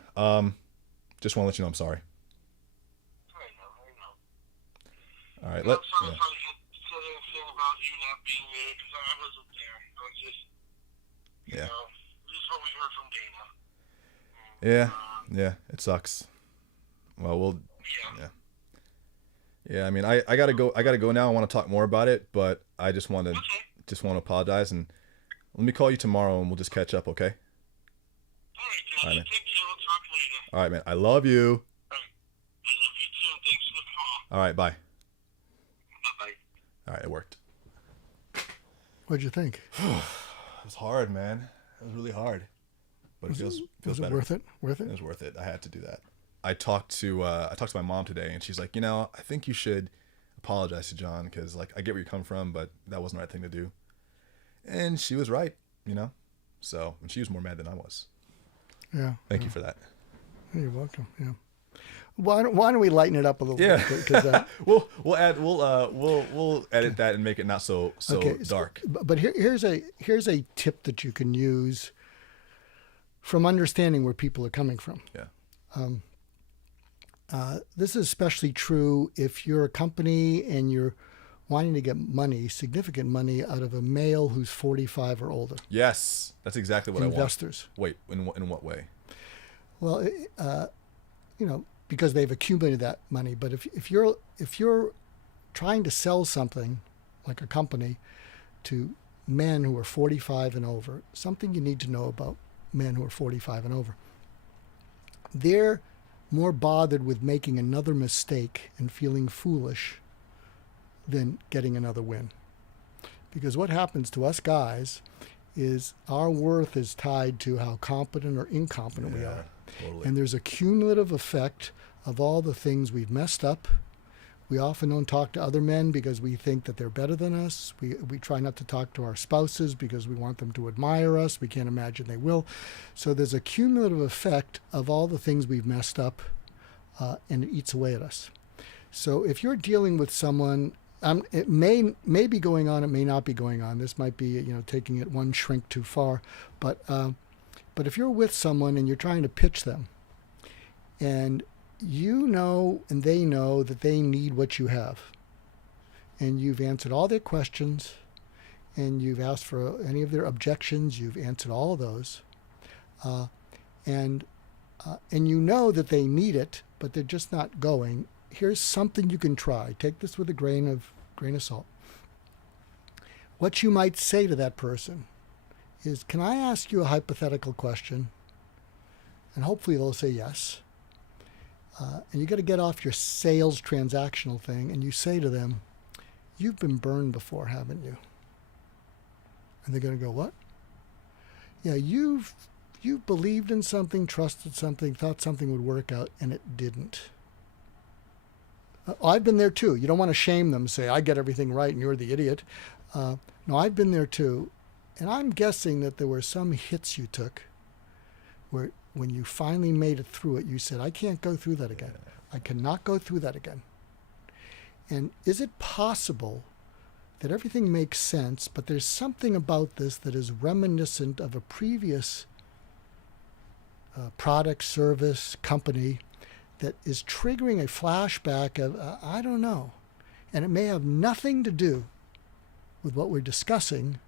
just want to let you know I'm sorry. I know. All right, I'm sorry if I said anything about you not being there, because I wasn't there. I was just, this is what we heard from Dana. Yeah, it sucks. Well, yeah. I gotta go now. I want to talk more about it, but I just want to apologize, and let me call you tomorrow, and we'll just catch up, okay? All right, man. Take care. We'll talk later. All right, man. I love you. All right. I love you too. Thanks for the call. All right, bye. Bye-bye. All right, it worked. What'd you think? It was hard, man. It was really hard, but it feels was better. It worth it? It was worth it. I had to do that. I talked to my mom today, and she's like, I think you should apologize to John, because like I get where you come from, but that wasn't the right thing to do. And she was right, So, and she was more mad than I was. Yeah. Thank you for that. You're welcome. Yeah. Why don't we lighten it up a little bit? Because we'll edit that and make it not so dark. But here's a tip that you can use from understanding where people are coming from. Yeah. This is especially true if you're a company and you're wanting to get money, significant money, out of a male who's 45 or older. Yes, that's exactly what Investors. I want. Wait, in what way? Well, because they've accumulated that money. But if you're trying to sell something, like a company, to men who are 45 and over, something you need to know about men who are 45 and over. They're more bothered with making another mistake and feeling foolish than getting another win. Because what happens to us guys is our worth is tied to how competent or incompetent we are. Totally. And there's a cumulative effect of all the things we've messed up. We often don't talk to other men because we think that they're better than us. We try not to talk to our spouses because we want them to admire us. We can't imagine they will. So there's a cumulative effect of all the things we've messed up, and it eats away at us. So if you're dealing with someone, it may be going on, it may not be going on. This might be, taking it one shrink too far. But if you're with someone and you're trying to pitch them, and and they know that they need what you have, and you've answered all their questions, and you've asked for any of their objections, you've answered all of those, and you know that they need it, but they're just not going. Here's something you can try. Take this with a grain of salt. What you might say to that person is, can I ask you a hypothetical question? And hopefully they'll say yes. And you got to get off your sales transactional thing, and you say to them, you've been burned before, haven't you? And they're going to go, what? Yeah, you've believed in something, trusted something, thought something would work out, and it didn't. I've been there too. You don't want to shame them, say, I get everything right and you're the idiot. No, I've been there too. And I'm guessing that there were some hits you took where when you finally made it through it, you said, I can't go through that again. I cannot go through that again. And is it possible that everything makes sense, but there's something about this that is reminiscent of a previous product, service, company that is triggering a flashback of, I don't know. And it may have nothing to do with what we're discussing,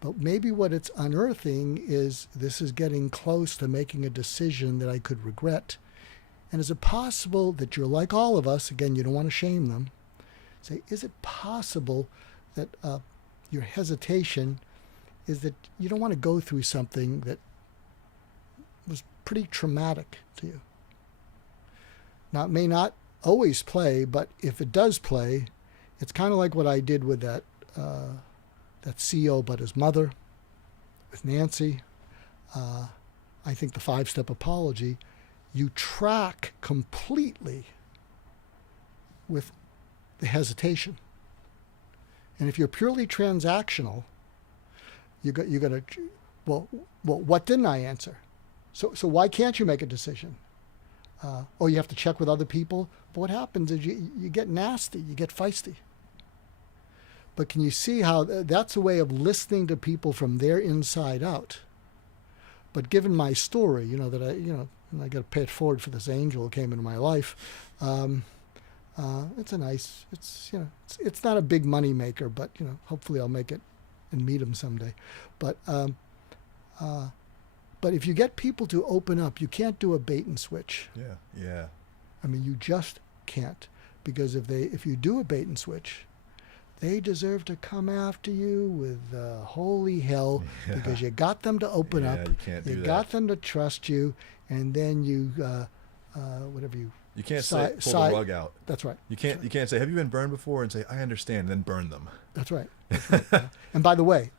but maybe what it's unearthing is this is getting close to making a decision that I could regret. And is it possible that you're like all of us, again, you don't want to shame them, say, is it possible that your hesitation is that you don't want to go through something that was pretty traumatic to you? Now, it may not always play, but if it does play, it's kind of like what I did with that CEO but his mother, with Nancy. I think the 5-step apology, you track completely with the hesitation. And if you're purely transactional, you got to, well, what didn't I answer? So why can't you make a decision? Oh, you have to check with other people. But what happens is you get nasty, you get feisty. But can you see how that's a way of listening to people from their inside out? But given my story, that I got to pay it forward for this angel who came into my life. It's it's not a big money maker, but hopefully I'll make it and meet him someday. But if you get people to open up, you can't do a bait and switch. Yeah. I mean, you just can't, because if you do a bait and switch, they deserve to come after you with holy hell, because you got them to open up. You can't do you that. Got them to trust you, and then you You can't say pull the rug out. That's right. You can't say, have you been burned before, and say, I understand, and then burn them. That's right. And by the way,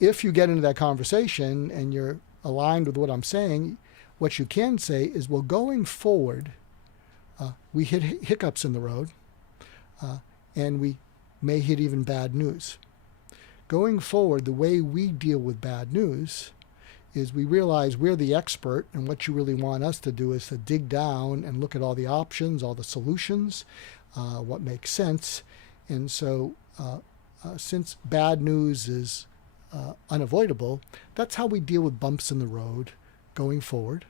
if you get into that conversation and you're aligned with what I'm saying, what you can say is, well, going forward, we hit hiccups in the road, and we may hit even bad news. Going forward, the way we deal with bad news is we realize we're the expert, and what you really want us to do is to dig down and look at all the options, all the solutions, what makes sense. And so since bad news is unavoidable, that's how we deal with bumps in the road going forward.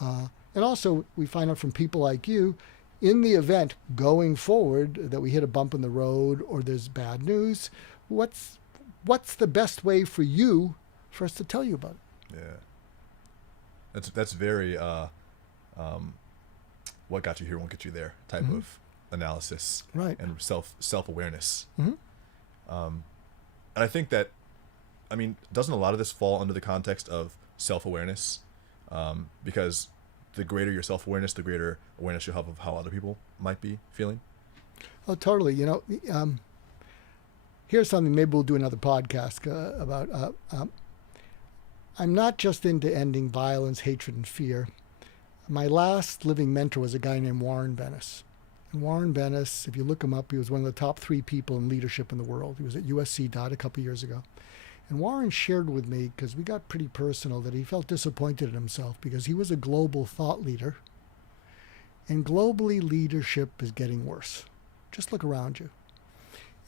And also, we find out from people like you, in the event going forward that we hit a bump in the road or there's bad news, what's the best way for us to tell you about it? Yeah. That's very what got you here won't get you there type of analysis, right? And self-awareness. Mm-hmm. And I think that, doesn't a lot of this fall under the context of self-awareness? Because the greater your self-awareness, the greater awareness you have of how other people might be feeling. Oh, totally. Here's something, maybe we'll do another podcast about. I'm not just into ending violence, hatred, and fear. My last living mentor was a guy named Warren Bennis. And Warren Bennis, if you look him up, he was one of the top 3 people in leadership in the world. He was at USC, died a couple years ago. And Warren shared with me, because we got pretty personal, that he felt disappointed in himself because he was a global thought leader. And globally, leadership is getting worse. Just look around you.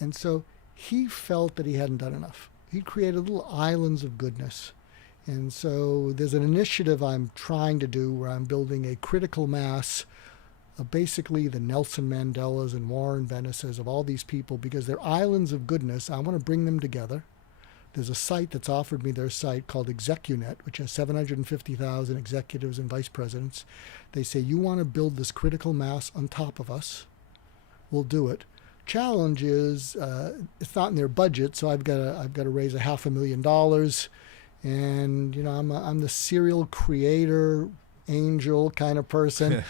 And so he felt that he hadn't done enough. He created little islands of goodness. And so there's an initiative I'm trying to do where I'm building a critical mass of basically the Nelson Mandelas and Warren Bennis's of all these people, because they're islands of goodness. I want to bring them together. There's a site that's offered me their site called ExecuNet, which has 750,000 executives and vice presidents. They say, you want to build this critical mass on top of us? We'll do it. Challenge is it's not in their budget, so I've got to raise $500,000, and I'm the serial creator angel kind of person.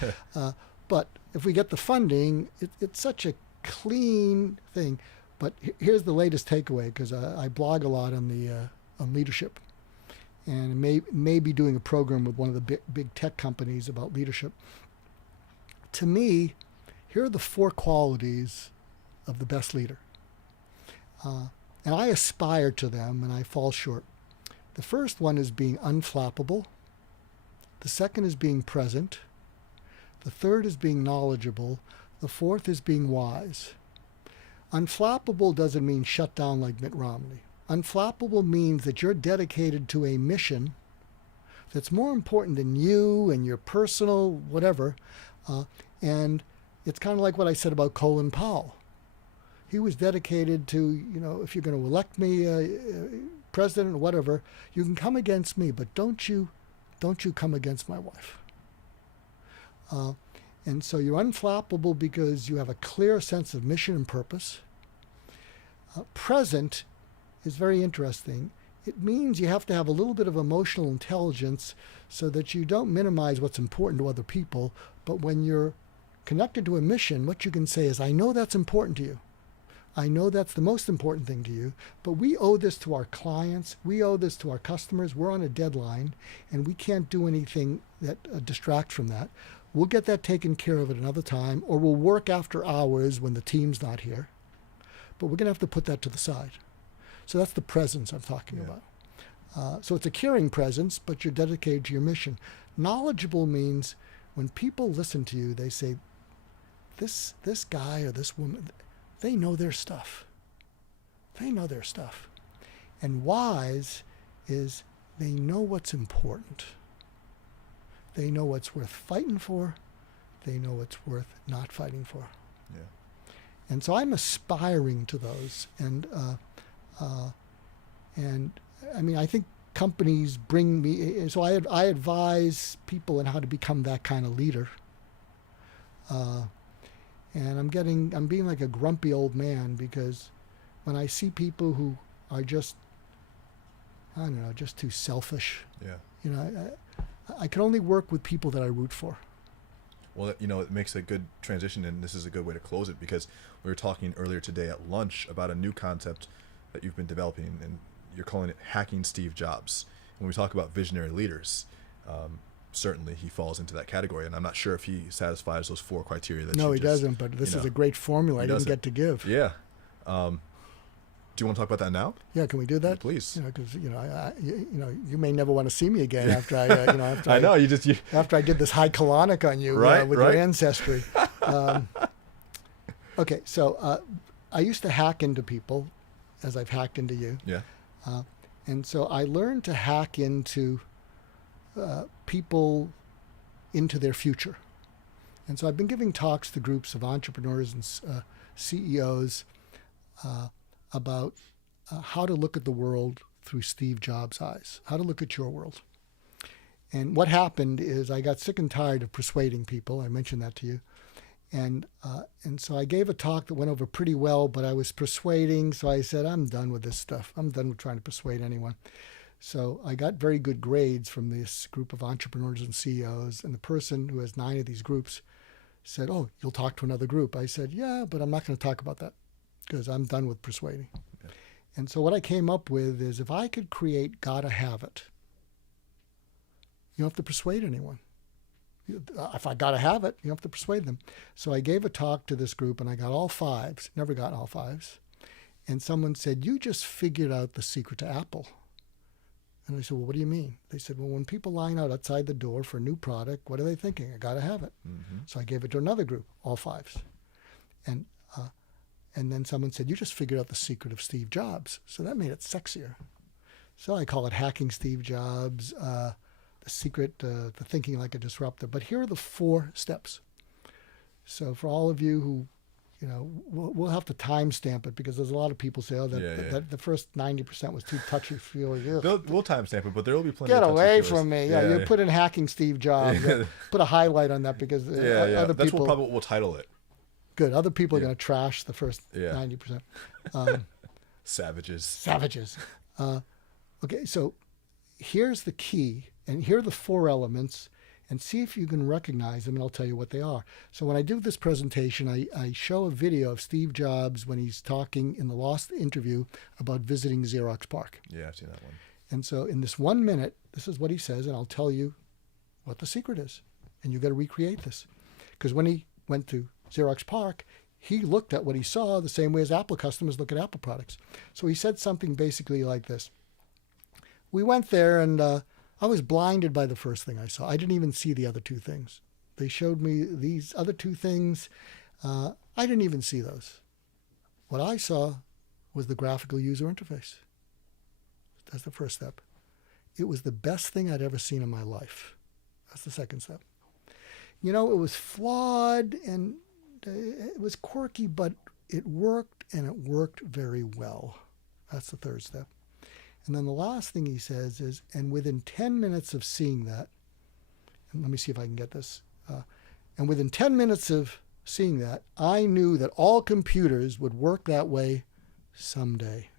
But if we get the funding, it's such a clean thing. But here's the latest takeaway, because I blog a lot on leadership, and may be doing a program with one of the big tech companies about leadership. To me, here are the 4 qualities of the best leader, and I aspire to them, and I fall short. The first one is being unflappable. The second is being present. The third is being knowledgeable. The fourth is being wise. Unflappable doesn't mean shut down like Mitt Romney. Unflappable means that you're dedicated to a mission that's more important than you and your personal whatever. And it's kind of like what I said about Colin Powell. He was dedicated to, if you're going to elect me president or whatever, you can come against me, but don't you come against my wife. And so you're unflappable because you have a clear sense of mission and purpose. Present is very interesting. It means you have to have a little bit of emotional intelligence so that you don't minimize what's important to other people, but when you're connected to a mission, what you can say is, I know that's important to you. I know that's the most important thing to you, but we owe this to our clients. We owe this to our customers. We're on a deadline, and we can't do anything that distracts from that. We'll get that taken care of at another time, or we'll work after hours when the team's not here. But we're going to have to put that to the side. So that's the presence I'm talking about. So it's a caring presence, but you're dedicated to your mission. Knowledgeable means when people listen to you, they say, this guy or this woman, they know their stuff. They know their stuff. And wise is they know what's important. They know what's worth fighting for. They know what's worth not fighting for. Yeah. And so I'm aspiring to those. And I mean, I think companies bring me, so I advise people on how to become that kind of leader. And I'm being like a grumpy old man because when I see people who are just, I don't know, just too selfish. Yeah. I can only work with people that I root for. Well, it makes a good transition, and this is a good way to close it because we were talking earlier today at lunch about a new concept that you've been developing, and you're calling it hacking Steve Jobs. When we talk about visionary leaders, certainly he falls into that category, and I'm not sure if he satisfies those 4 criteria that No, he doesn't, but this is a great formula I didn't get to give. Yeah. Do you want to talk about that now? Yeah, can we do that? Please. Because you may never want to see me again after I after I did this high colonic on you with your ancestry. Okay, so I used to hack into people, as I've hacked into you. Yeah. And so I learned to hack into people into their future. And so I've been giving talks to groups of entrepreneurs and CEOs about how to look at the world through Steve Jobs' eyes, how to look at your world. And what happened is I got sick and tired of persuading people. I mentioned that to you. And so I gave a talk that went over pretty well, but I was persuading. So I said, I'm done with this stuff. I'm done with trying to persuade anyone. So I got very good grades from this group of entrepreneurs and CEOs. And the person who has 9 of these groups said, oh, you'll talk to another group. I said, yeah, but I'm not going to talk about that because I'm done with persuading. Okay. And so what I came up with is if I could create gotta have it, you don't have to persuade anyone. If I gotta have it, you don't have to persuade them. So I gave a talk to this group and I got all 5s, never got all 5s. And someone said, you just figured out the secret to Apple. And I said, well, what do you mean? They said, well, when people line out outside the door for a new product, what are they thinking? I gotta have it. Mm-hmm. So I gave it to another group, all 5s. And then someone said, you just figured out the secret of Steve Jobs. So that made it sexier. So I call it hacking Steve Jobs, the secret to thinking like a disruptor. But here are the 4 steps. So for all of you who, we'll have to timestamp it because there's a lot of people say, that the first 90% was too touchy-feely. We'll timestamp it, but there will be plenty Get of away from me. Yeah, you put in hacking Steve Jobs. Put a highlight on that because other That's people... probably what we'll title it. Good. Other people are going to trash the first 90%. Savages. Okay, so here's the key, and here are the 4 elements, and see if you can recognize them, and I'll tell you what they are. So when I do this presentation, I show a video of Steve Jobs when he's talking in the Lost interview about visiting Xerox PARC. Yeah, I've seen that one. And so in this 1 minute, this is what he says, and I'll tell you what the secret is. And you've got to recreate this. Because when he went to Xerox PARC, he looked at what he saw the same way as Apple customers look at Apple products. So he said something basically like this. We went there and I was blinded by the first thing I saw. I didn't even see the other 2 things. They showed me these other 2 things. I didn't even see those. What I saw was the graphical user interface. That's the first step. It was the best thing I'd ever seen in my life. That's the second step. It was flawed and it was quirky, but it worked and it worked very well. That's the third step. And then the last thing he says is, and within 10 minutes of seeing that, and let me see if I can get this, and within 10 minutes of seeing that, I knew that all computers would work that way someday.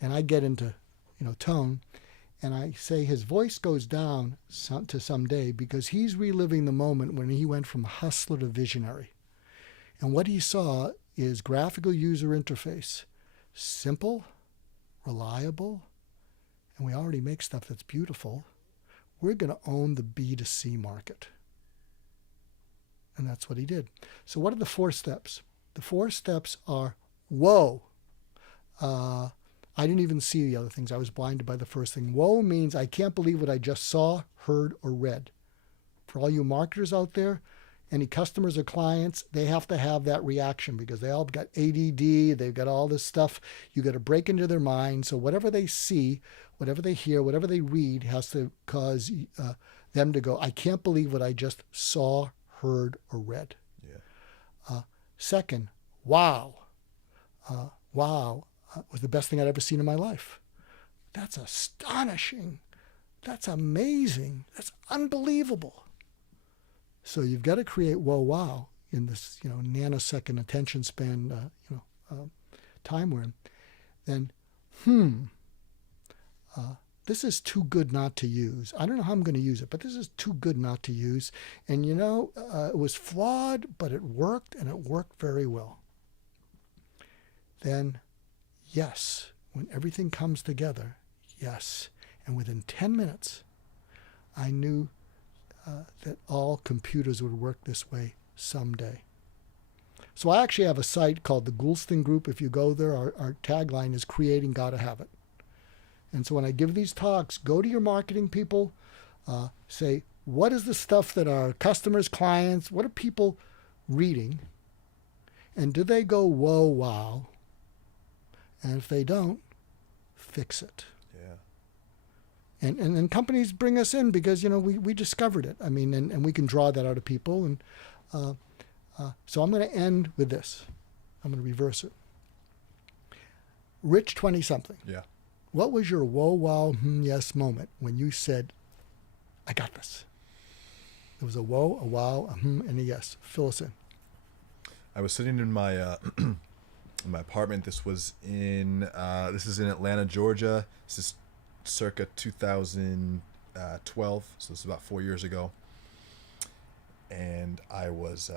And I get into, tone, and I say his voice goes down to someday because he's reliving the moment when he went from hustler to visionary. And what he saw is graphical user interface, simple, reliable, and we already make stuff that's beautiful. We're going to own the B2C market. And that's what he did. So what are the 4 steps? The 4 steps are, whoa. I didn't even see the other things. I was blinded by the first thing. Whoa means I can't believe what I just saw, heard, or read. For all you marketers out there, any customers or clients, they have to have that reaction because they all got ADD, they've got all this stuff. You got to break into their mind. So whatever they see, whatever they hear, whatever they read has to cause them to go, I can't believe what I just saw, heard, or read. Yeah. Second, wow. Wow was the best thing I'd ever seen in my life. That's astonishing. That's amazing. That's unbelievable. So you've got to create wow in this, nanosecond attention span, time we're in. Then, this is too good not to use. I don't know how I'm going to use it, but this is too good not to use. And it was flawed, but it worked, and it worked very well. Then, yes, when everything comes together, yes. And within 10 minutes, I knew that all computers would work this way someday. So I actually have a site called the Goulston Group. If you go there, our tagline is creating, gotta have it. And so when I give these talks, go to your marketing people, say, what is the stuff that our customers, clients, what are people reading? And do they go, whoa, wow? And if they don't, fix it. Yeah. And companies bring us in because, we discovered it. I mean, and we can draw that out of people. And so I'm going to end with this. I'm going to reverse it. Rich20Something. Yeah. What was your whoa, wow, yes moment when you said, I got this? There was a whoa, a wow, a and a yes. Fill us in. I was sitting in my in my apartment. This is in Atlanta, Georgia. This is circa 2012, so this is about 4 years ago. And I was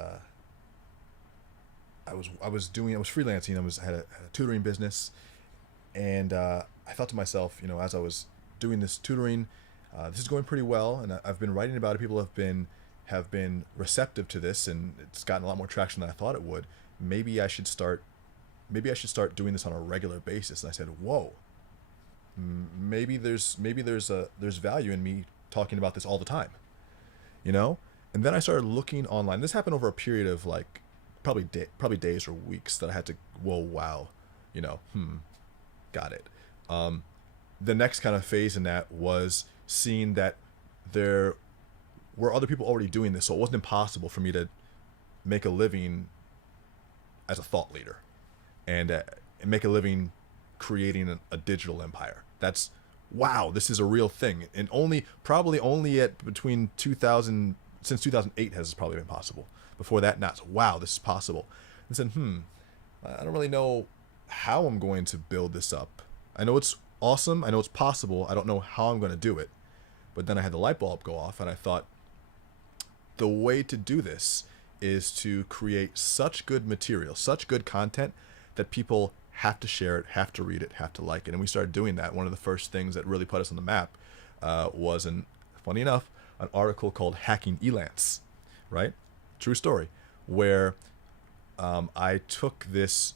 freelancing. I had a tutoring business, and I thought to myself, as I was doing this tutoring, this is going pretty well, and I've been writing about it. People have been receptive to this, and it's gotten a lot more traction than I thought it would. Maybe I should start doing this on a regular basis. And I said, whoa, maybe there's value in me talking about this all the time, And then I started looking online. This happened over a period of probably days or weeks that I had to, whoa, wow, got it. The next kind of phase in that was seeing that there were other people already doing this, so it wasn't impossible for me to make a living as a thought leader and make a living creating a digital empire. That's, wow, this is a real thing. And probably only between 2000, since 2008 has probably been possible. Before that, not. So, wow, this is possible. And said, I don't really know how I'm going to build this up. I know it's awesome. I know it's possible. I don't know how I'm going to do it. But then I had the light bulb go off, and I thought, the way to do this is to create such good material, such good content that people have to share it, have to read it, have to like it. And we started doing that. One of the first things that really put us on the map was, funny enough, an article called Hacking Elance, right? True story, where I took this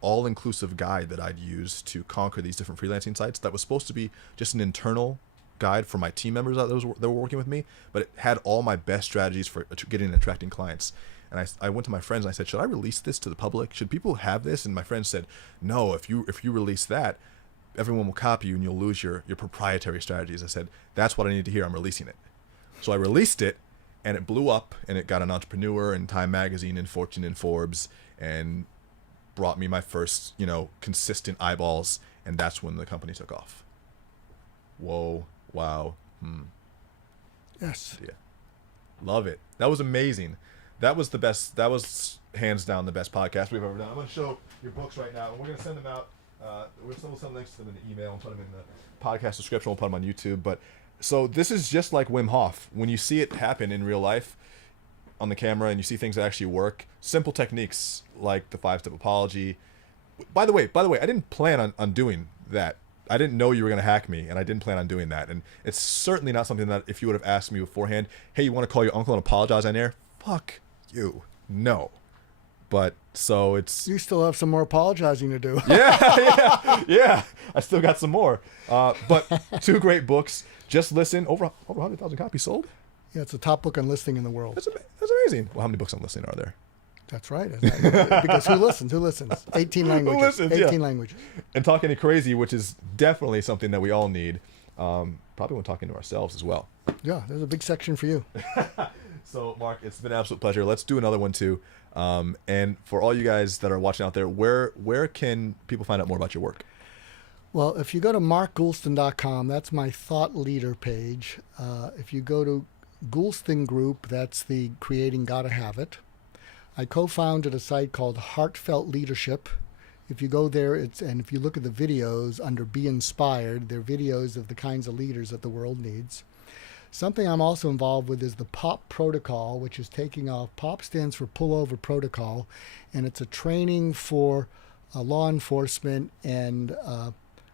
all-inclusive guide that I'd used to conquer these different freelancing sites that was supposed to be just an internal guide for my team members that were working with me, but it had all my best strategies for getting and attracting clients. And I went to my friends and I said, should I release this to the public? Should people have this? And my friends said, no, if you release that, everyone will copy you and you'll lose your proprietary strategies. I said, that's what I need to hear. I'm releasing it. So I released it, and it blew up, and it got an Entrepreneur and Time Magazine and Fortune and Forbes and brought me my first, consistent eyeballs, and that's when the company took off. Whoa, wow, Yes. yeah, love it. That was amazing. That was the best. That was hands down the best podcast we've ever done. I'm going to show your books right now, and we're going to send them out. We're going to send links to them in the email and put them in the podcast description. We'll put them on YouTube. But so this is just like Wim Hof. When you see it happen in real life on the camera, and you see things that actually work, simple techniques like the 5-step apology. By the way, I didn't plan on doing that. I didn't know you were going to hack me, and I didn't plan on doing that. And it's certainly not something that if you would have asked me beforehand, hey, you want to call your uncle and apologize on air? Fuck you. No. But so it's... You still have some more apologizing to do. Yeah. I still got some more. But 2 great books. Just listen. Over 100,000 copies sold? Yeah, it's the top book on listing in the world. That's amazing. Well, how many books on listing are there? That's right. Because who listens? 18 languages. Who listens? 18 languages. And talking to crazy, which is definitely something that we all need. Probably when talking to ourselves as well. Yeah, there's a big section for you. So, Mark, it's been an absolute pleasure. Let's do another one, too. And for all you guys that are watching out there, where can people find out more about your work? Well, if you go to markgoulston.com, that's my thought leader page. If you go to Goulston Group, that's the Creating Gotta Have It. I co-founded a site called Heartfelt Leadership. If you go there, and if you look at the videos under Be Inspired, they're videos of the kinds of leaders that the world needs. Something I'm also involved with is the POP protocol, which is taking off. POP stands for Pullover Protocol, and it's a training for law enforcement and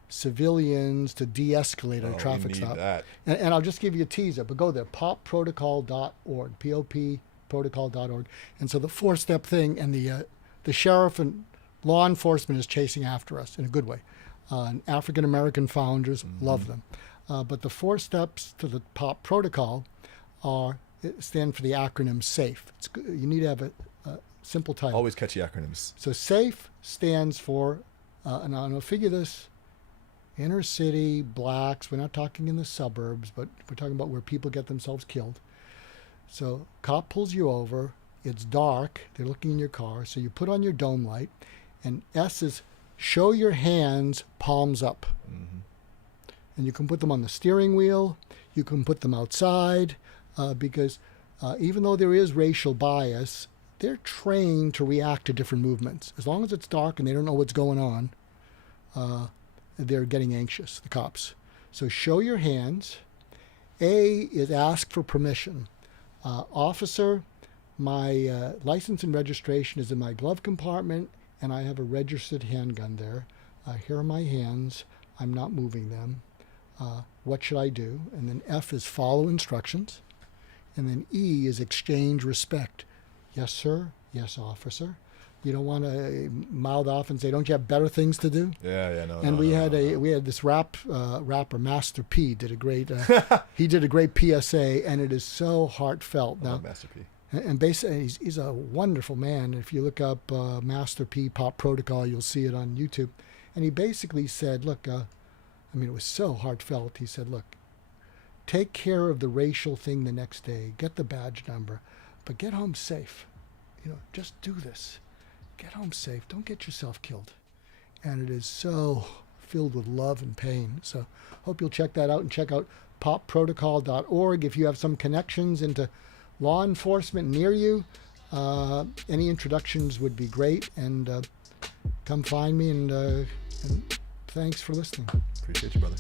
civilians to de-escalate a traffic stop. That. And I'll just give you a teaser, but go there, popprotocol.org, P-O-P protocol.org. And so the 4-step thing, and the sheriff and law enforcement is chasing after us in a good way. African-American founders love them. But the 4 steps to the POP protocol stand for the acronym SAFE. You need to have a simple title. Always catchy acronyms. So SAFE stands for, and I'll figure this, inner city, blacks. We're not talking in the suburbs, but we're talking about where people get themselves killed. So cop pulls you over. It's dark. They're looking in your car. So you put on your dome light. And S is show your hands palms up. Mm-hmm. And you can put them on the steering wheel. You can put them outside because even though there is racial bias, they're trained to react to different movements. As long as it's dark and they don't know what's going on, they're getting anxious, the cops. So show your hands. A is ask for permission. Officer, my license and registration is in my glove compartment, and I have a registered handgun there. Here are my hands. I'm not moving them. What should I do? And then F is follow instructions. And then E is exchange respect. Yes, sir. Yes, officer. You don't want to mouth off and say, "Don't you have better things to do?" No. And we had this rapper, Master P, did a great. He did a great PSA, and it is so heartfelt. Now, Master P. And basically, he's a wonderful man. If you look up Master P Pop Protocol, you'll see it on YouTube. And he basically said, "Look, it was so heartfelt." He said, "Look, take care of the racial thing the next day. Get the badge number, but get home safe. Just do this." Get home safe. Don't get yourself killed. And it is so filled with love and pain. So hope you'll check that out and check out popprotocol.org. If you have some connections into law enforcement near you, any introductions would be great. And come find me. And thanks for listening. Appreciate you, brother.